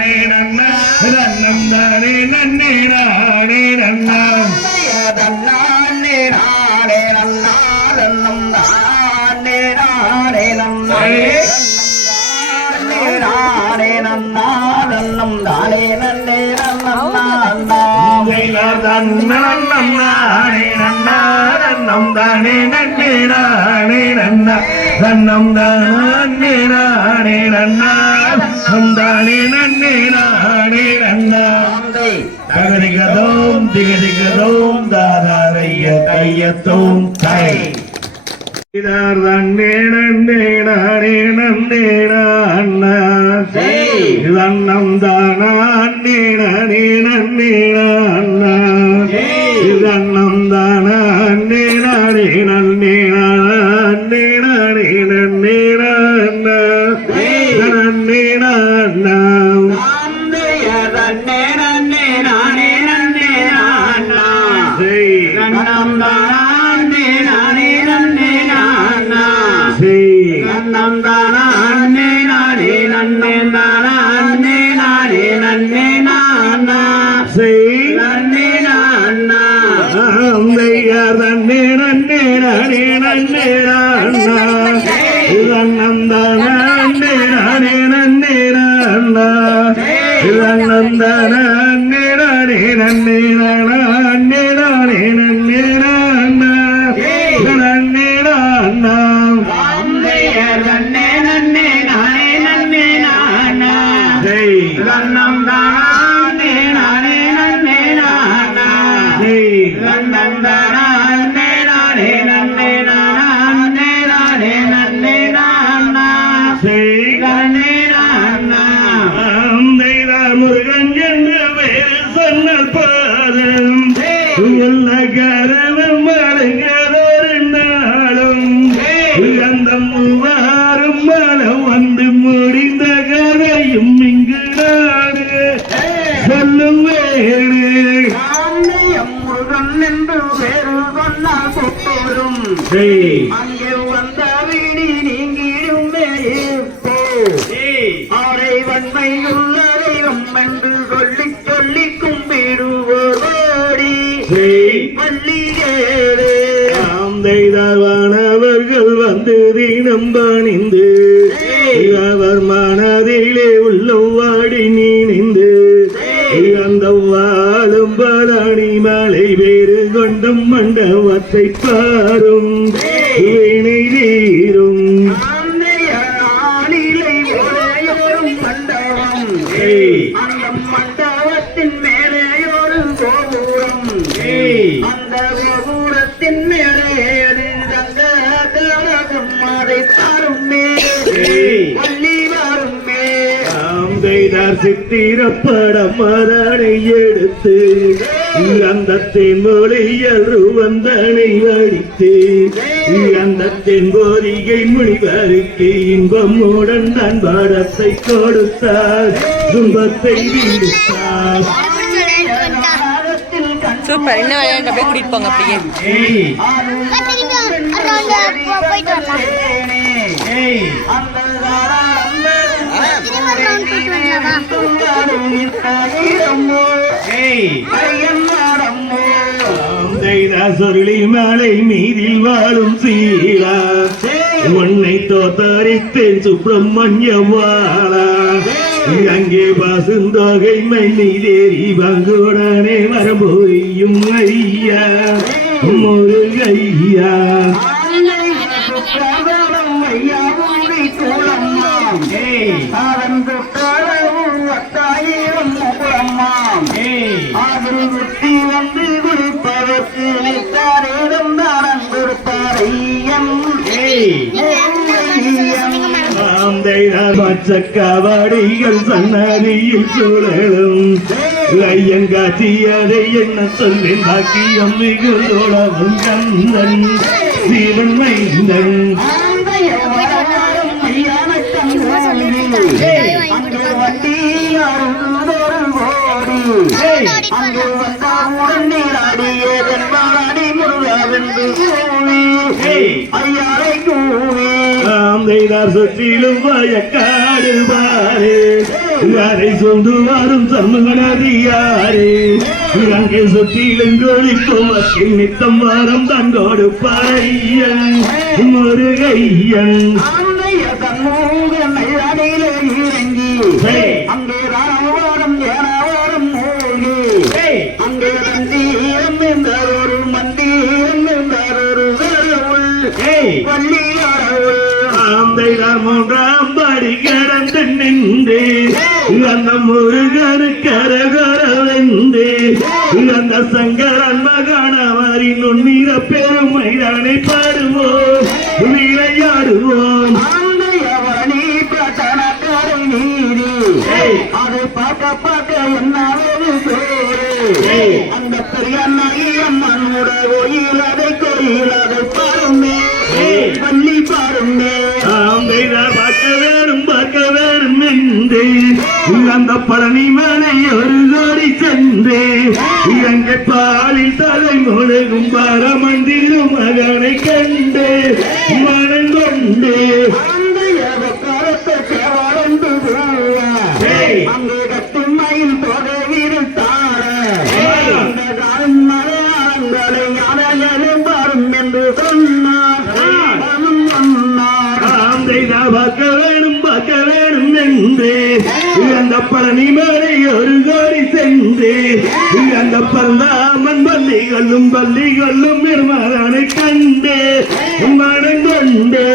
நானே நன்னா நன்னம் தானே நன்னே நானே நன்னா தன்னானே நானே நன்னா தன்னம் தானே நானே நன்னா நானே நன்னா தன்னம் தானே நன்னே நன்னா நன்னம் நானே நன்னா நன்னம் தானே நன்னே நானே நன்னா நன்னம் தானே நானே நன்னா நன்னம் தானே நன்னே நானே நன்னா தகதிகதோம் திகதிகதோம் தாதாரைய தையத்தோம் தை இதர் தன்னே நன்னே நானே நன்னே நான்னா இதன்னம் தானே நானே நன்னே நான்னா இதன்னம் தானே நானே நன்னே நானே நானே நன்னே நான்னா நன்னே நான்னா முருகன் என்று வேறு சொன்னால் போதும் எல்லா கரவும் மடங்காதொரு நாளும் அந்த மூவாரும் மனம் வந்து முடிந்த கதையும் இங்கு நாடு சொல்லும் வேறு முருகன் என்று வேறு சொன்னால் போதும் அங்கே வந்த வீடி நீங்கிடுமே ஆரை வன்மையுள்ள தெய்வம் என்று சொல்லி சொல்லி கும்பிடுவோடி பள்ளியேரே வானவர்கள் வந்து தினம் பணிந்து அவர் மனதிலே உள்ளம் வாடி நீந்து அந்த வாழும் பழனி மலை வேறு கொண்டும் மண்டபத்தை பாரும் வீணை தீரும் அந்த மண்டபத்தின் மேலே ஒரு கோபுரம் அந்த கோபுரத்தின் மேலே அதை தருமே பள்ளி வருமே சித்திரப்படம் அதனை எடுத்து அந்த தென்மொழியல் வந்தனை வடித்து அந்த தென்போதிகை முனிவருக்கு இன்பமுடன் தன் பாடத்தை கொடுத்தார் துன்பத்தை விடுத்தார் சூப்பர் இன்னும் விளையாண்டு அப்படியே கூட்டிட்டு போங்க அப்படியே சொல்லி மலை மீதில் வாழும் சீலா உன்னை தோத்தரித்தேன் சுப்பிரமணிய வாழா அங்கே பசுந்தொகை மண்ணிலேறி பங்குடனே வரபோயும் ஐயா முருகையா வந்து குடிப்பதற்கு நித்தாரிடம் தானம் கொடுப்பாரையம் பச்சக்காவடிகள் சன்னதியில் சுழலும் ஐயங்காட்சியதை என்ன சொல்லி பாக்கியம் மிகுந்தோளவும் கந்தன் சிவன் மைந்தன் சுற்றிலும் வயக்காடு பாரு யாரை சொந்து வாரும் சண்முகனதியாரே அங்கே சுற்றிலும் நித்தம் வாரம் தங்கோடு பறையன் முருகையன் இறங்கி அங்கே ராணவாரம் ஏனாவாரம் மூழ்கி அங்கே மந்திரம் என்றார் ஒரு மந்திரம் என்றார் ஒரு மூன்றாம் படி கடந்து நின்று அந்த முருகனு கரகரவென்று அந்த சங்கரன் மகானவரின் நுண்ணிற பெருமைதானை பாடுவோம் விளையாடுவோம் அதை பார்க்க பார்க்க என்னாவது அந்த பெரிய அம்மனோட கோயில் அதை கோயில் அதை பாருமே பள்ளி பாருமே பார்க்க வேணும் என்று அந்த பழனி மலை ஒரு கோடி சென்று இலங்கை பாலில் தலை முழுகும் பரமந்திரும் மகனை கண்டு மனம் கொண்டு அங்கே கட்டும் மயில் தொகை விருத்தார மலையாளங்களை அனைவரும் வரும் என்று சொன்னார் பார்க்க வேணும் என்று அந்த பழனி மலை ஒரு கோடி சென்று அந்த பரந்தாமன் பள்ளிகளும் பெருமானை கண்டு மனம் கொண்டு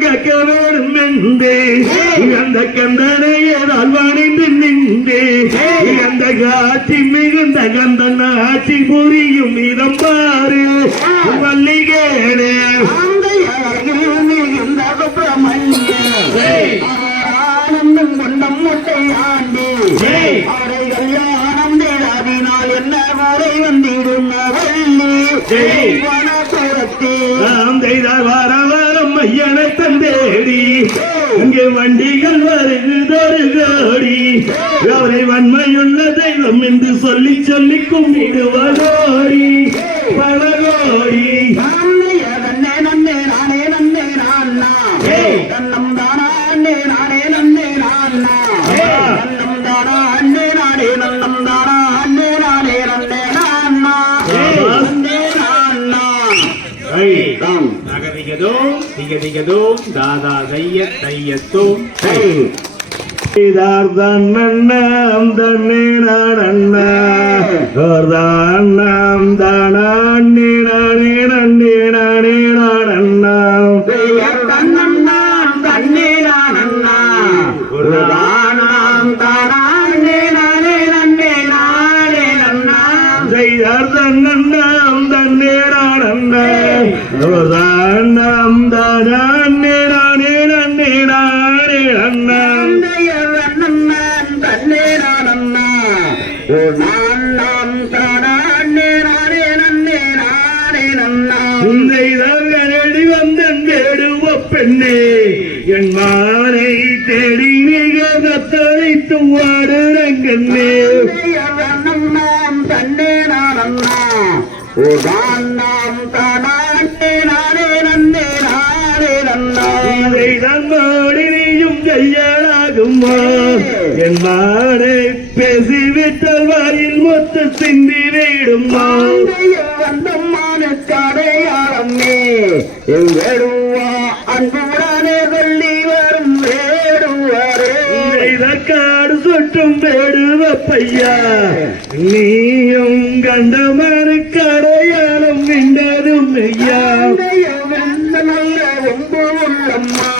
கக்க வேணும் என்று அந்த கந்தனையதால் வாணிந்து நின்று அந்த காட்சி மிகுந்த கந்தன் ஆட்சி புரியும் இடம் பாரு மல்லிகேடு ஆனந்தம் கொண்டம் முட்டை ஆண்டி அவரை கல்யாணம் தேடாதினால் என்ன வரை வந்திடும் வாரம் ஐயனை தந்தேடி அங்கே வண்டிகள் வருகுதொரு கோடி அவரை வன்மையுள்ள தெய்வம் என்று சொல்லி சொல்லி கும்பிடுவதோடி பல கோடி தன்னம் தானா அண்ணே நானே நன்னே நானா தன்னம் தானா அண்ணே நானே நன்னம் தானா அண்ணே நானே நன்னே நானா நன்னே நானா திகதிகதோம் தாதா தையத்தோம் நன்னாம் தன்னே நானண்ணா தானாம் தானே நானே நன்னே நானே நானண்ணா தன்னே நானண்ணா தானாம் தானே நானே நன்னே நானே நன்னா செய்தார் தன்னண்ணாம் தன்னே நானண்ணா தானாம் தானே நானே நன்னே நானே நன்னா தன்னே நானண்ணா நான் தானே நானே நன்னே நானே நன்னா செய்தார்களடி வந்தன் தேடுவ பெண்ணே என் மானை தேடி நிகழ்த்தழைத்து வாடுறங்கண்ணே நாம் தன்னே நானண்ணா நாம் தானே நானே நன்னே நானே நன்னா இதைதான் மாடி நீயும் கையாளாகுமா என் மானை பேசிவிட்டால் வாயில் மொத்த சிந்தி விடுமா அடையாளமே வேடுவா அன்புடனே சொல்லி வரும் வேடுவாரே காடு சுற்றும் வேடுவ பையா நீயும் கண்டமரு கடையாளம் நின்றதும் ஐயா நல்ல ஒன்று உள்ளம்மா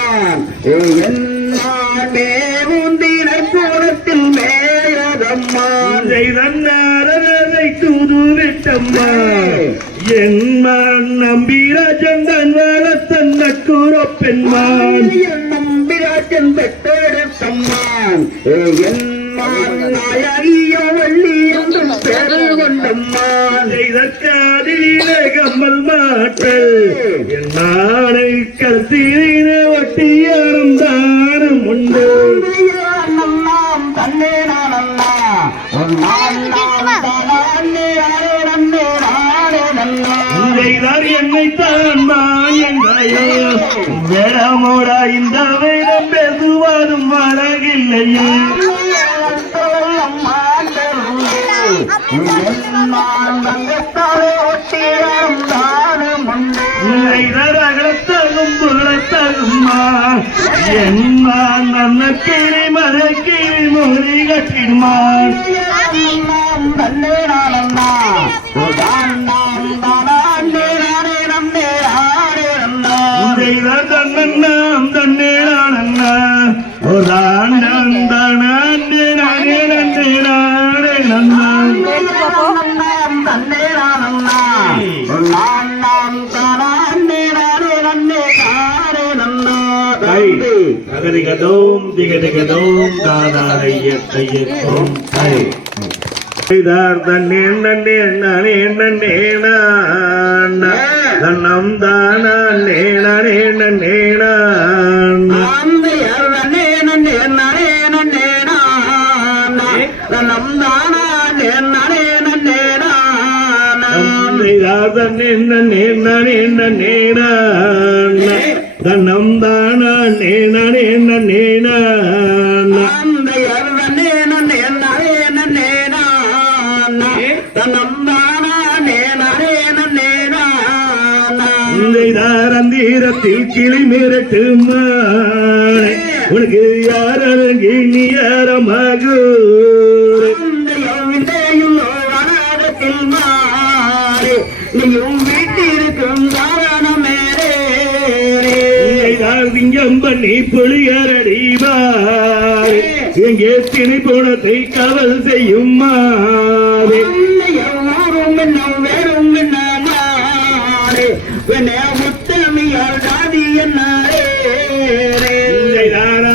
என்னே முந்தினை கோலத்தில் மேயதம்மா செய்தன்னாரதை தூதுவிட்டம்மா என் நம்பிராஜன் தன் வளத்தன்ன கூறப்பெண்மான் நம்பிராஜன் பெற்றெடுத்தம்மான் என் நாயகிய வள்ளி என்றும் பேரு கொண்டம்மான் செய்தற்காதிலே கம்மல் மாட்டல் என் நாளை கருத்திலே ஒட்டியாரும் தானும் உண்டு நன்னாம் தன்னே நானண்ணா நான் தானே நன்னே நானே நன்னா இதைதான் என்னைத்தான் நான் என்றாயோ வேறாமோடா இந்த வேடம் பேசுவாரும் அழகில்லையே அகலத்தாகும் புகழத்தாகுமா என்மா நல்ல கிளி மத கிளி மொழி கட்டிடுமா தன்னே நானண்ணா தன்னண்ணாம் தன்னே நானண்ணா ஓதாண்டான் தானே நானே நன்னே நானே நன்னா தன்னே நானண்ணா நான் தானே நானே நன்னே நானே நன்னா தகதிகதோம் திகதிகதோம் தானாரையத்தையத்தோம் கை தன்னே நன்னே நானே நன்னே நானா தன்னம் தானே நானே நன்னே நானா தன்னே நன்னே நானே நன்னே நானா தன்னம் தானே நானே நன்னே நானா அந்தீரத்தில் கிளி மிரட்டு மாறே உனக்கு யார் அழகி நீ யாரமாக திங்கம் பண்ணி புளியரடி மாறே எங்கே திணை போனத்தை கவல் செய்யும் மாறே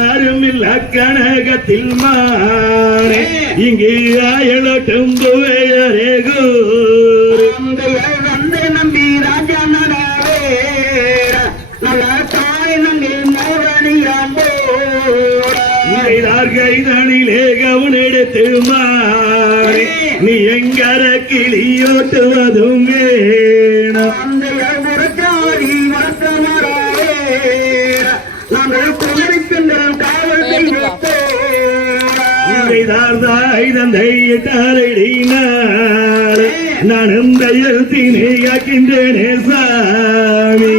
யாரும் இல்ல கனகத்தில் மாறே இங்கே ஆயலட்டும் புவையரே கூறு நம்பி ராஜா தாய் நம்பி கைதனிலே கவனெடுத்து மாறே நீ எங்கர கிளியோட்டுவதும் வேணும் நானும் தையல் திணையாக்கின்றேனே சாமி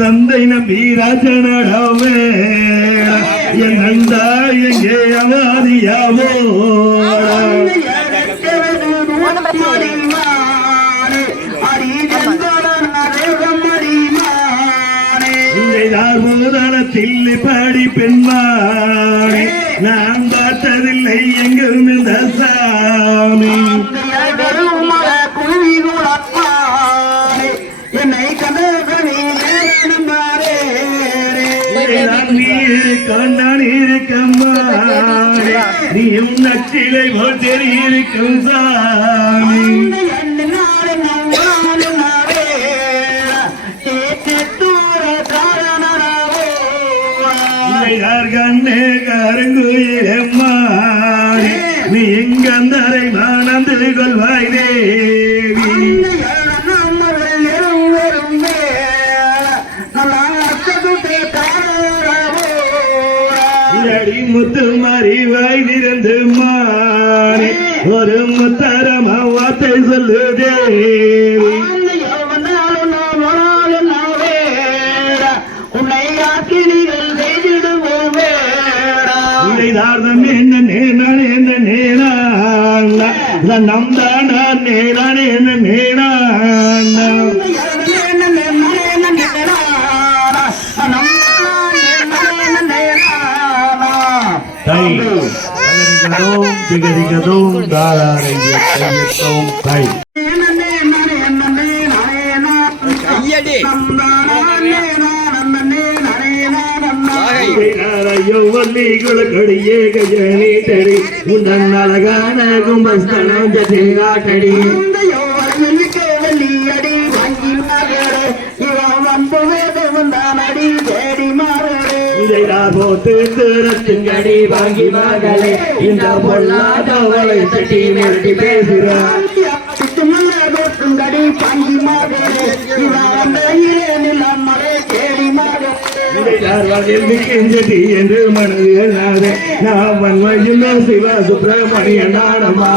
தந்தை நம்பி ராஜனடவே என் நந்தா எங்கே அவாதியாவோ முதலத்தில் பாடி பெண்மானே நான் பார்த்ததில்லை எங்கும் இந்த சாமி என்னை கதகனி கொண்டான் இருக்கம்மா நீயும் நச்சிலை போல் தெரியிருக்கும் சாமி கண்ணே கருங்குயிலம்மா நீ எங்கந்தரை மானந்து கொள்வாய் தேவி முத்து மறிவாய் நிறந்து மாறே ஒரு முத்தரமா வார்த்தை சொல்லு தேவி என்ன நேனான் என்ன நேனான் நம் தான் நேனான் என்ன நேனான் திகதிகதோம் தாராரையத்தோம் கை வள்ளிகுளக்கடியே கஜனி தடி உந்தன் அழகான கும்பஸ்தனம் ஜதிங்காட்டடி போட்டு திருத்துங்கடி வாங்கி மகளே இந்த பொல்லாதவளை தட்டி மிரட்டி பேசுகிறார் தோற்றுங்கடி பங்கி மகளே இவன் நிலம் மலை கேடி மகளே கெஞ்சதி என்று மனதில் நான் வன்மையும் சிவா சுப்பிரமணிய நாடமா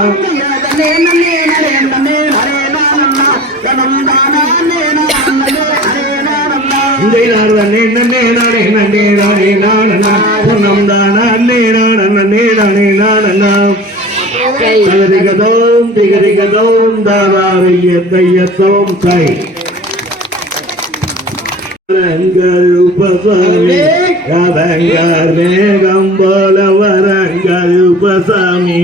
திகதிகதோம் தாராரிய தையத்தோம் கை ரங்கரூபசாமி கதங்கர் மேகம் போல வரங்கரூபசாமி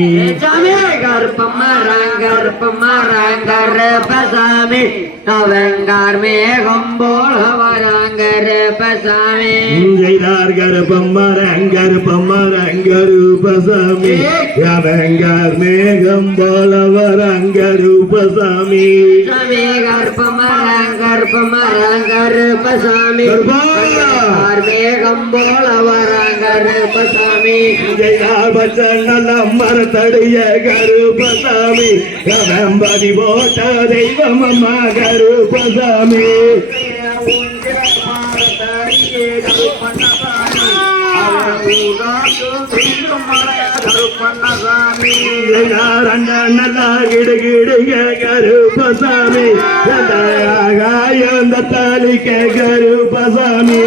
கருப்பமரங்கருப்பமரங்கருப்பசாமி நவங்கார் மேகம் போல வரங்கருப்பசாமி ஜெய்தார் கருப்பமரங்கருப்பமரங்கரூபசாமி கதங்கர் மேகம் போல வரங்கரூபசாமி சாமி கருப்பமரங்கருப்பமரங்கருப்பசாமி மேகம் போல வரங்கருப்பசாமி ஜெய்தார் பச்சநல்ல மரத்தடிய கருப்பசாமி கதம்பதி போட்ட தெய்வம் அம்மா கருப்பசாமி நல்லா கிடுகிடுங்க கருப்பசாமி இந்த தாலிக்க கருப்பசாமி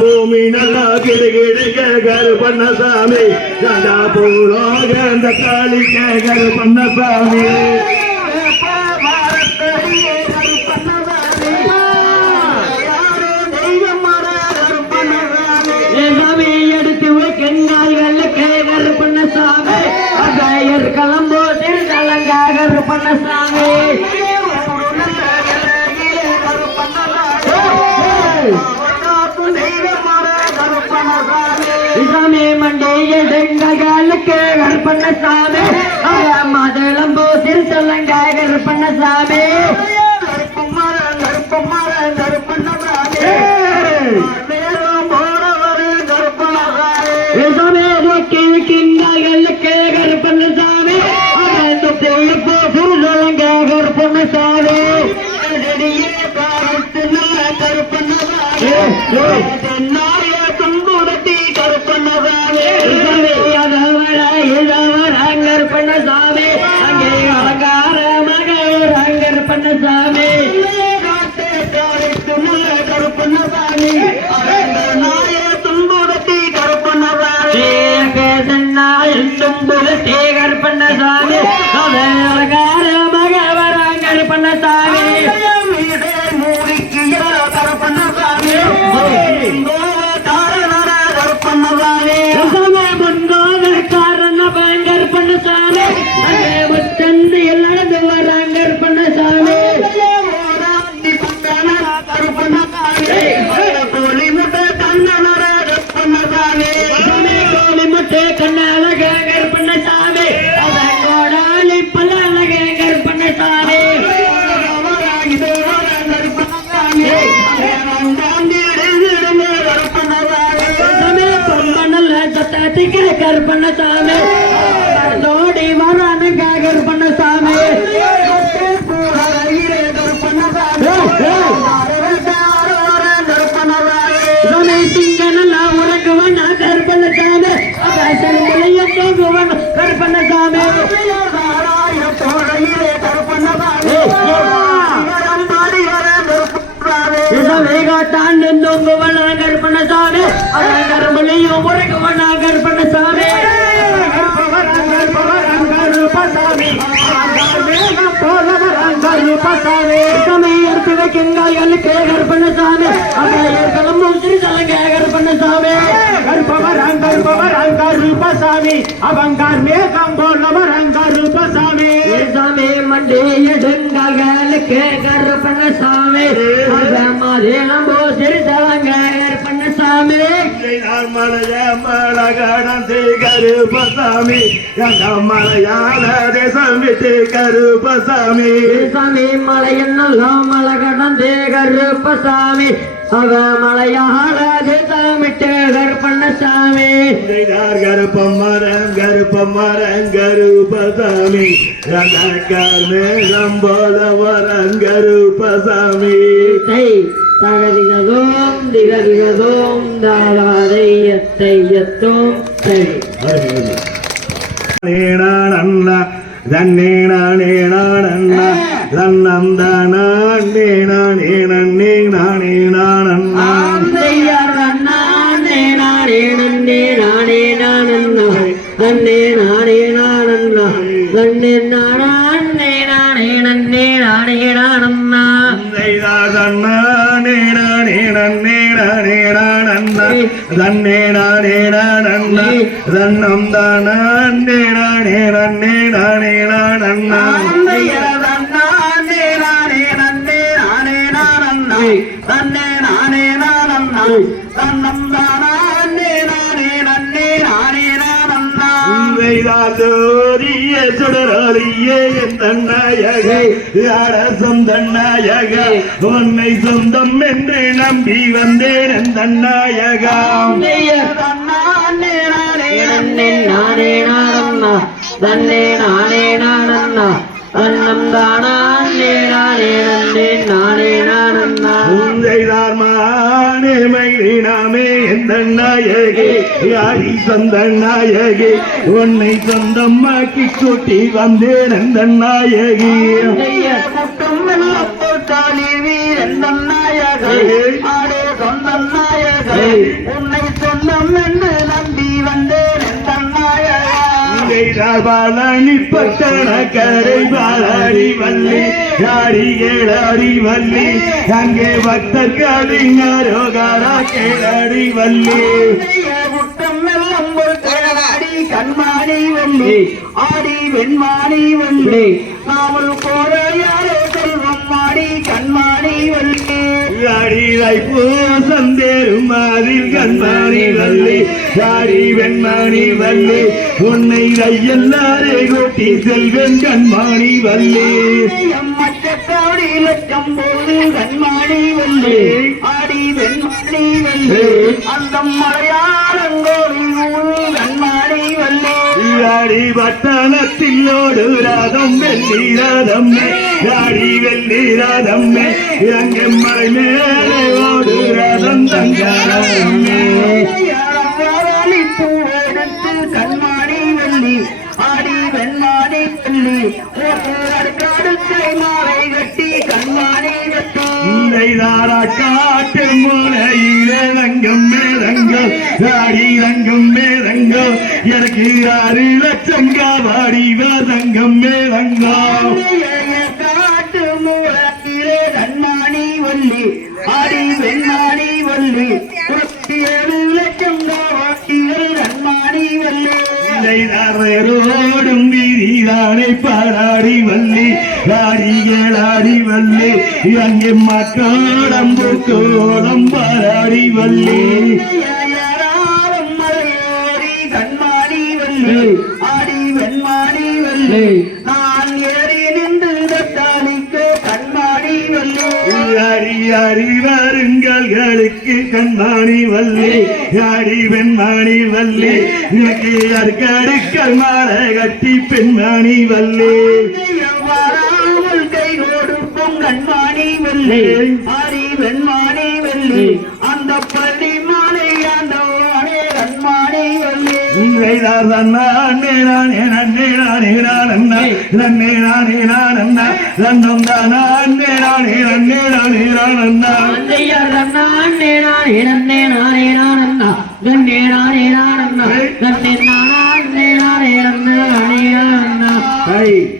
பூமி நல்லா கிடுகிடுங்க கருப்பண்ணசாமி சதா பூலோக இந்த தாலிக்க கருப்பண்ணசாமி எடுத்து வைக்கங்கால்கள் கருப்பண்ணசாமி அதையர் களம்போதில் கருப்பண்ணசாமி சாமி மண்டைய டெங்ககாலுக்கு கருப்பண்ணசாமி மதளம் போசில் சொல்லுங்க கருப்பண்ணசாமி கருப்பண்ணசாமி சொல்லுங்க கருப்பண்ணசாமி துன்புறுத்தி கருப்பண்ணசாமி கருப்பண்ணசாமி அங்கே அலங்கார மகர் கருப்பண்ணசாமி கருப்பண்ணசாமி துன்புறுத்தி கருப்பண்ணசாமி அங்கே சென்னாயில் துன்புறுத்தி கருப்பண்ணசாமி அலங்கார மகவர் கருப்பண்ணசாமி கருப்பண்ணசாமி முத்தந்து நடந்து வராங்க கருப்பண்ணசாமி கோழி முட்டை கண்ணழக கருப்பண்ணசாமி கோடாலி பல்ல அழக கருப்பண்ணசாமி கருப்பண்ணசாமி தோடி வரானுங்க கருப்பண்ணசாமி சிங்கனெல்லாம் உறங்குவன் கருப்பண்ணசாமி கருப்பண்ணசாமி வேகாட்டாண்டு நோங்குவன் கருப்பண்ணசாமி கரும்பலையும் உறங்குவன் கருப்பண்ணசாமி கருப்பண்ணசாமி கருப்பசாமி அவங்கார் மேகம் போலவர் கருப்பசாமி சாமி மண்டியடுங்களுக்கு கருப்பண்ணசாமி மதேனம் போசிறு தலங்க கருப்பண்ணசாமி சாமி மலைய மலகடம் கருப்பசாமி எங்க மலையாள தேசம் விட்டு கருப்பசாமி சாமி மலையன் நல்ல மலகடந்தே கருப்பசாமி அவ மலையாள தேசமிட்டு கருப்பண்ணசாமி கருப்பம் மரம் கருப்பசாமி மேகம் போல வரம் கருப்பசாமி தகதிகதோம் திகதிகதோம் தாளாதையத்தையத்தோம் சரி அண்ணா தன்னேனா நேனா தன்னம் தானா நேனா நேனே நானே நானண்ணா நன்னே நானே நானண்ணா நன்னே நானே நானே நன்னே நானே நானண்ணா தன்னே நானே நானண்ணா தன்னம் தானா நானே நன்னே நானே நானண்ணா ஜோதிய சுடராளியே என் தன்னாயக யார சொந்தன்னாயக உன்னை சொந்தம் என்று நம்பி வந்தேன் என் தன்னாயகா நானே நானண்ணா தன்னே நானே நானண்ணா அன்னம் தானே நானே நன்னே நானே நானண்ணா உந்தைதார் மானே மகிழினாமே எந்த நாயகே யாரி சொந்த நாயகே உன்னை சொந்தமாக்கி கூட்டி வந்தேன் எந்த நாயகி உன்னை சொந்தம் என்று நம்பி வந்தேன் பழனி பட்டண கரை பாடி வள்ளி யாடி கேளாடி வள்ளி அங்கே பக்தர் கடிஞரோகாரா கேளாடி வள்ளி கண்மாணி வள்ளி ஆடி வெண்மாணி வள்ளி நாமல் கோர யாரோ செல்வம் ஆடி கண்மாணி வள்ளி யாடி பூசந்தேரும் அதில் கண்மாணி வள்ளி யாடி வெண்மாணி வள்ளி உன்னை எல்லாரே கூட்டி செல்வன் கண்மாணி வள்ளி கோடி லட்சம் போது கண்மாணி வள்ளி ஆடி வெண்மாணி வள்ளி அந்த மலையாளங்கோடி கண்மாணி வள்ளி யாடி பட்டணத்திலோடு ராதம் வெள்ளி ராதம் யாடி வெள்ளி ராதம் அங்கே மலை மேலே ஓடு ராதம் தங்காரம் கண்மாணி வள்ளி ஆடி வெண்மாணி வள்ளி அடுக்கை மாலை கட்டி கண்மாணி கட்டி காட்டு மூலையிலங்கம் மேலங்கம் ஆடி ரங்கம் மேலங்கம் எனக்கு 6 லட்சம் காவாடி வாதங்கம் மேலங்கம் காட்டு மூலத்திலே கண்மாணி வள்ளி ஆடி வெண்மாணி வள்ளி 7 லட்சம் காவாட்டிகள் கண்மாணி வள்ளி ரோடும் வீதிதானை பாராடி வள்ளி ஆடிகளாடி வள்ளி அங்கே மக்கோடம் பூக்கோடம் பாராடி வள்ளி மலையோடி கண்மாணி வள்ளி ஆடி வெண்மாணி வள்ளி நான் ஏறி நின்று தத்தாளிக்கோ கண்மாணி வள்ளி யாடி வருங்களுக்கு கண்மாணி வள்ளி யாடி வெண்மாணி வள்ளி எனக்கு அடுக்கடுக்கல் மாலை கட்டி பெண்மாணி வள்ளி வராமல் கை கொடுக்கும் கண்மாணி வள்ளி ஆடி வெண்மாணி வள்ளி அந்த பள்ளி மாலை ஆண்டவானே கண்மாணி வள்ளி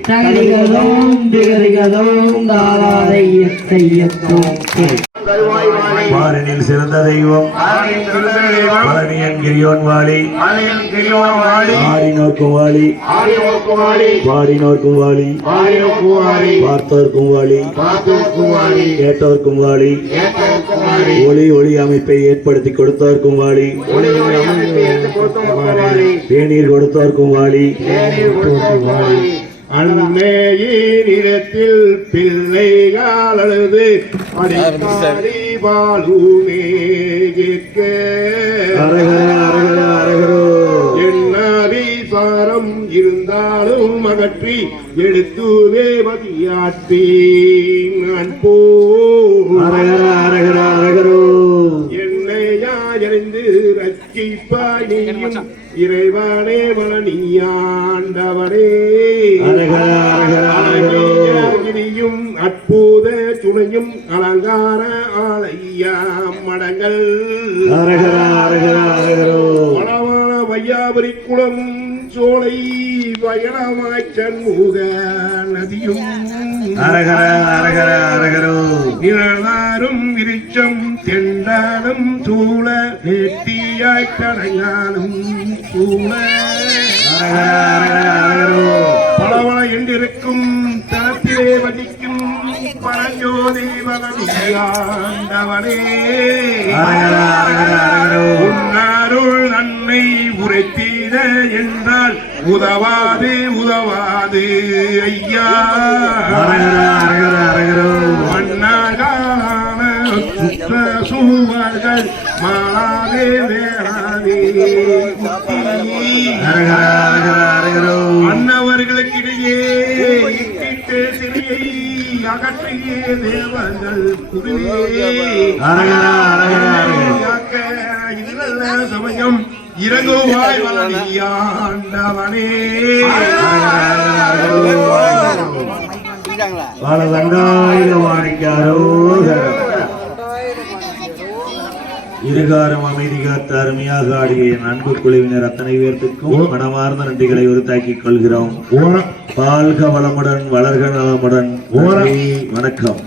தகதிகதோம் திகதிகதோம் தாளாதையத்தையத்தோம் கருவாய் வாழை பாரினில் சிறந்த தெய்வம் பழனியன் கிரியோன் வாழி ஆடினோர்க்கும் வாழி பாடினோர்க்கும் வாழி பார்த்தோர்க்கும் வாழி கேட்டோர்க்கும் வாழி ஒளி ஒளி அமைப்பை ஏற்படுத்தி கொடுத்தோர்க்கும் வாழி தேநீர் கொடுத்தோர்க்கும் வாழி அன்னையினிடத்தில் பிள்ளைகள் அழுது அடிப்பாடி பாலுமே கேட்க என்னாரி சாரம் இருந்தாலும் அகற்றி எடுத்துவே மதியாற்றி நான் போ என்னையா எறிந்து ரட்சிப்பாய் நீயும் இறைவனே மலனியாண்டவரே கிரியும் அற்புத துணையும் அலங்கார ஆலையா மடங்கள் வளவான வையாபுரி குளம் சோலை பயணமாய் சண்முக நதியும் நிழலாரும் விருச்சம் தெண்டாலும் சூழ நெட்டியாய் கடங்காலும் சூழ பலவள என்றிருக்கும் தளத்திலே வதிக்கும் பரஞ்சோதி மகனியாண்டவனே உன்னாருள் அன்னை உரைத்தீர என்றால் உதவாது உதவாது ஐயா மன்னகான சுற்ற சூழல்கள் மாளாதே வேளாதே அன்னவர்களுக்கிடையே இட்டிட்டு சிறியை அகற்றியே தேவர்கள் குருவே இதுவல்ல சமயம் இறங்குவாய் வளனியாண்டவனே இருகாரம் அமைதி காத்த அருமையாக ஆடிய என் அன்பு குழுவினர் அத்தனை பேர்த்துக்கும் மனமார்ந்த நன்றிகளை உறுத்தாக்கிக் கொள்கிறோம். வாழ்க வளமுடன், வளர்க நலமுடன். வணக்கம்.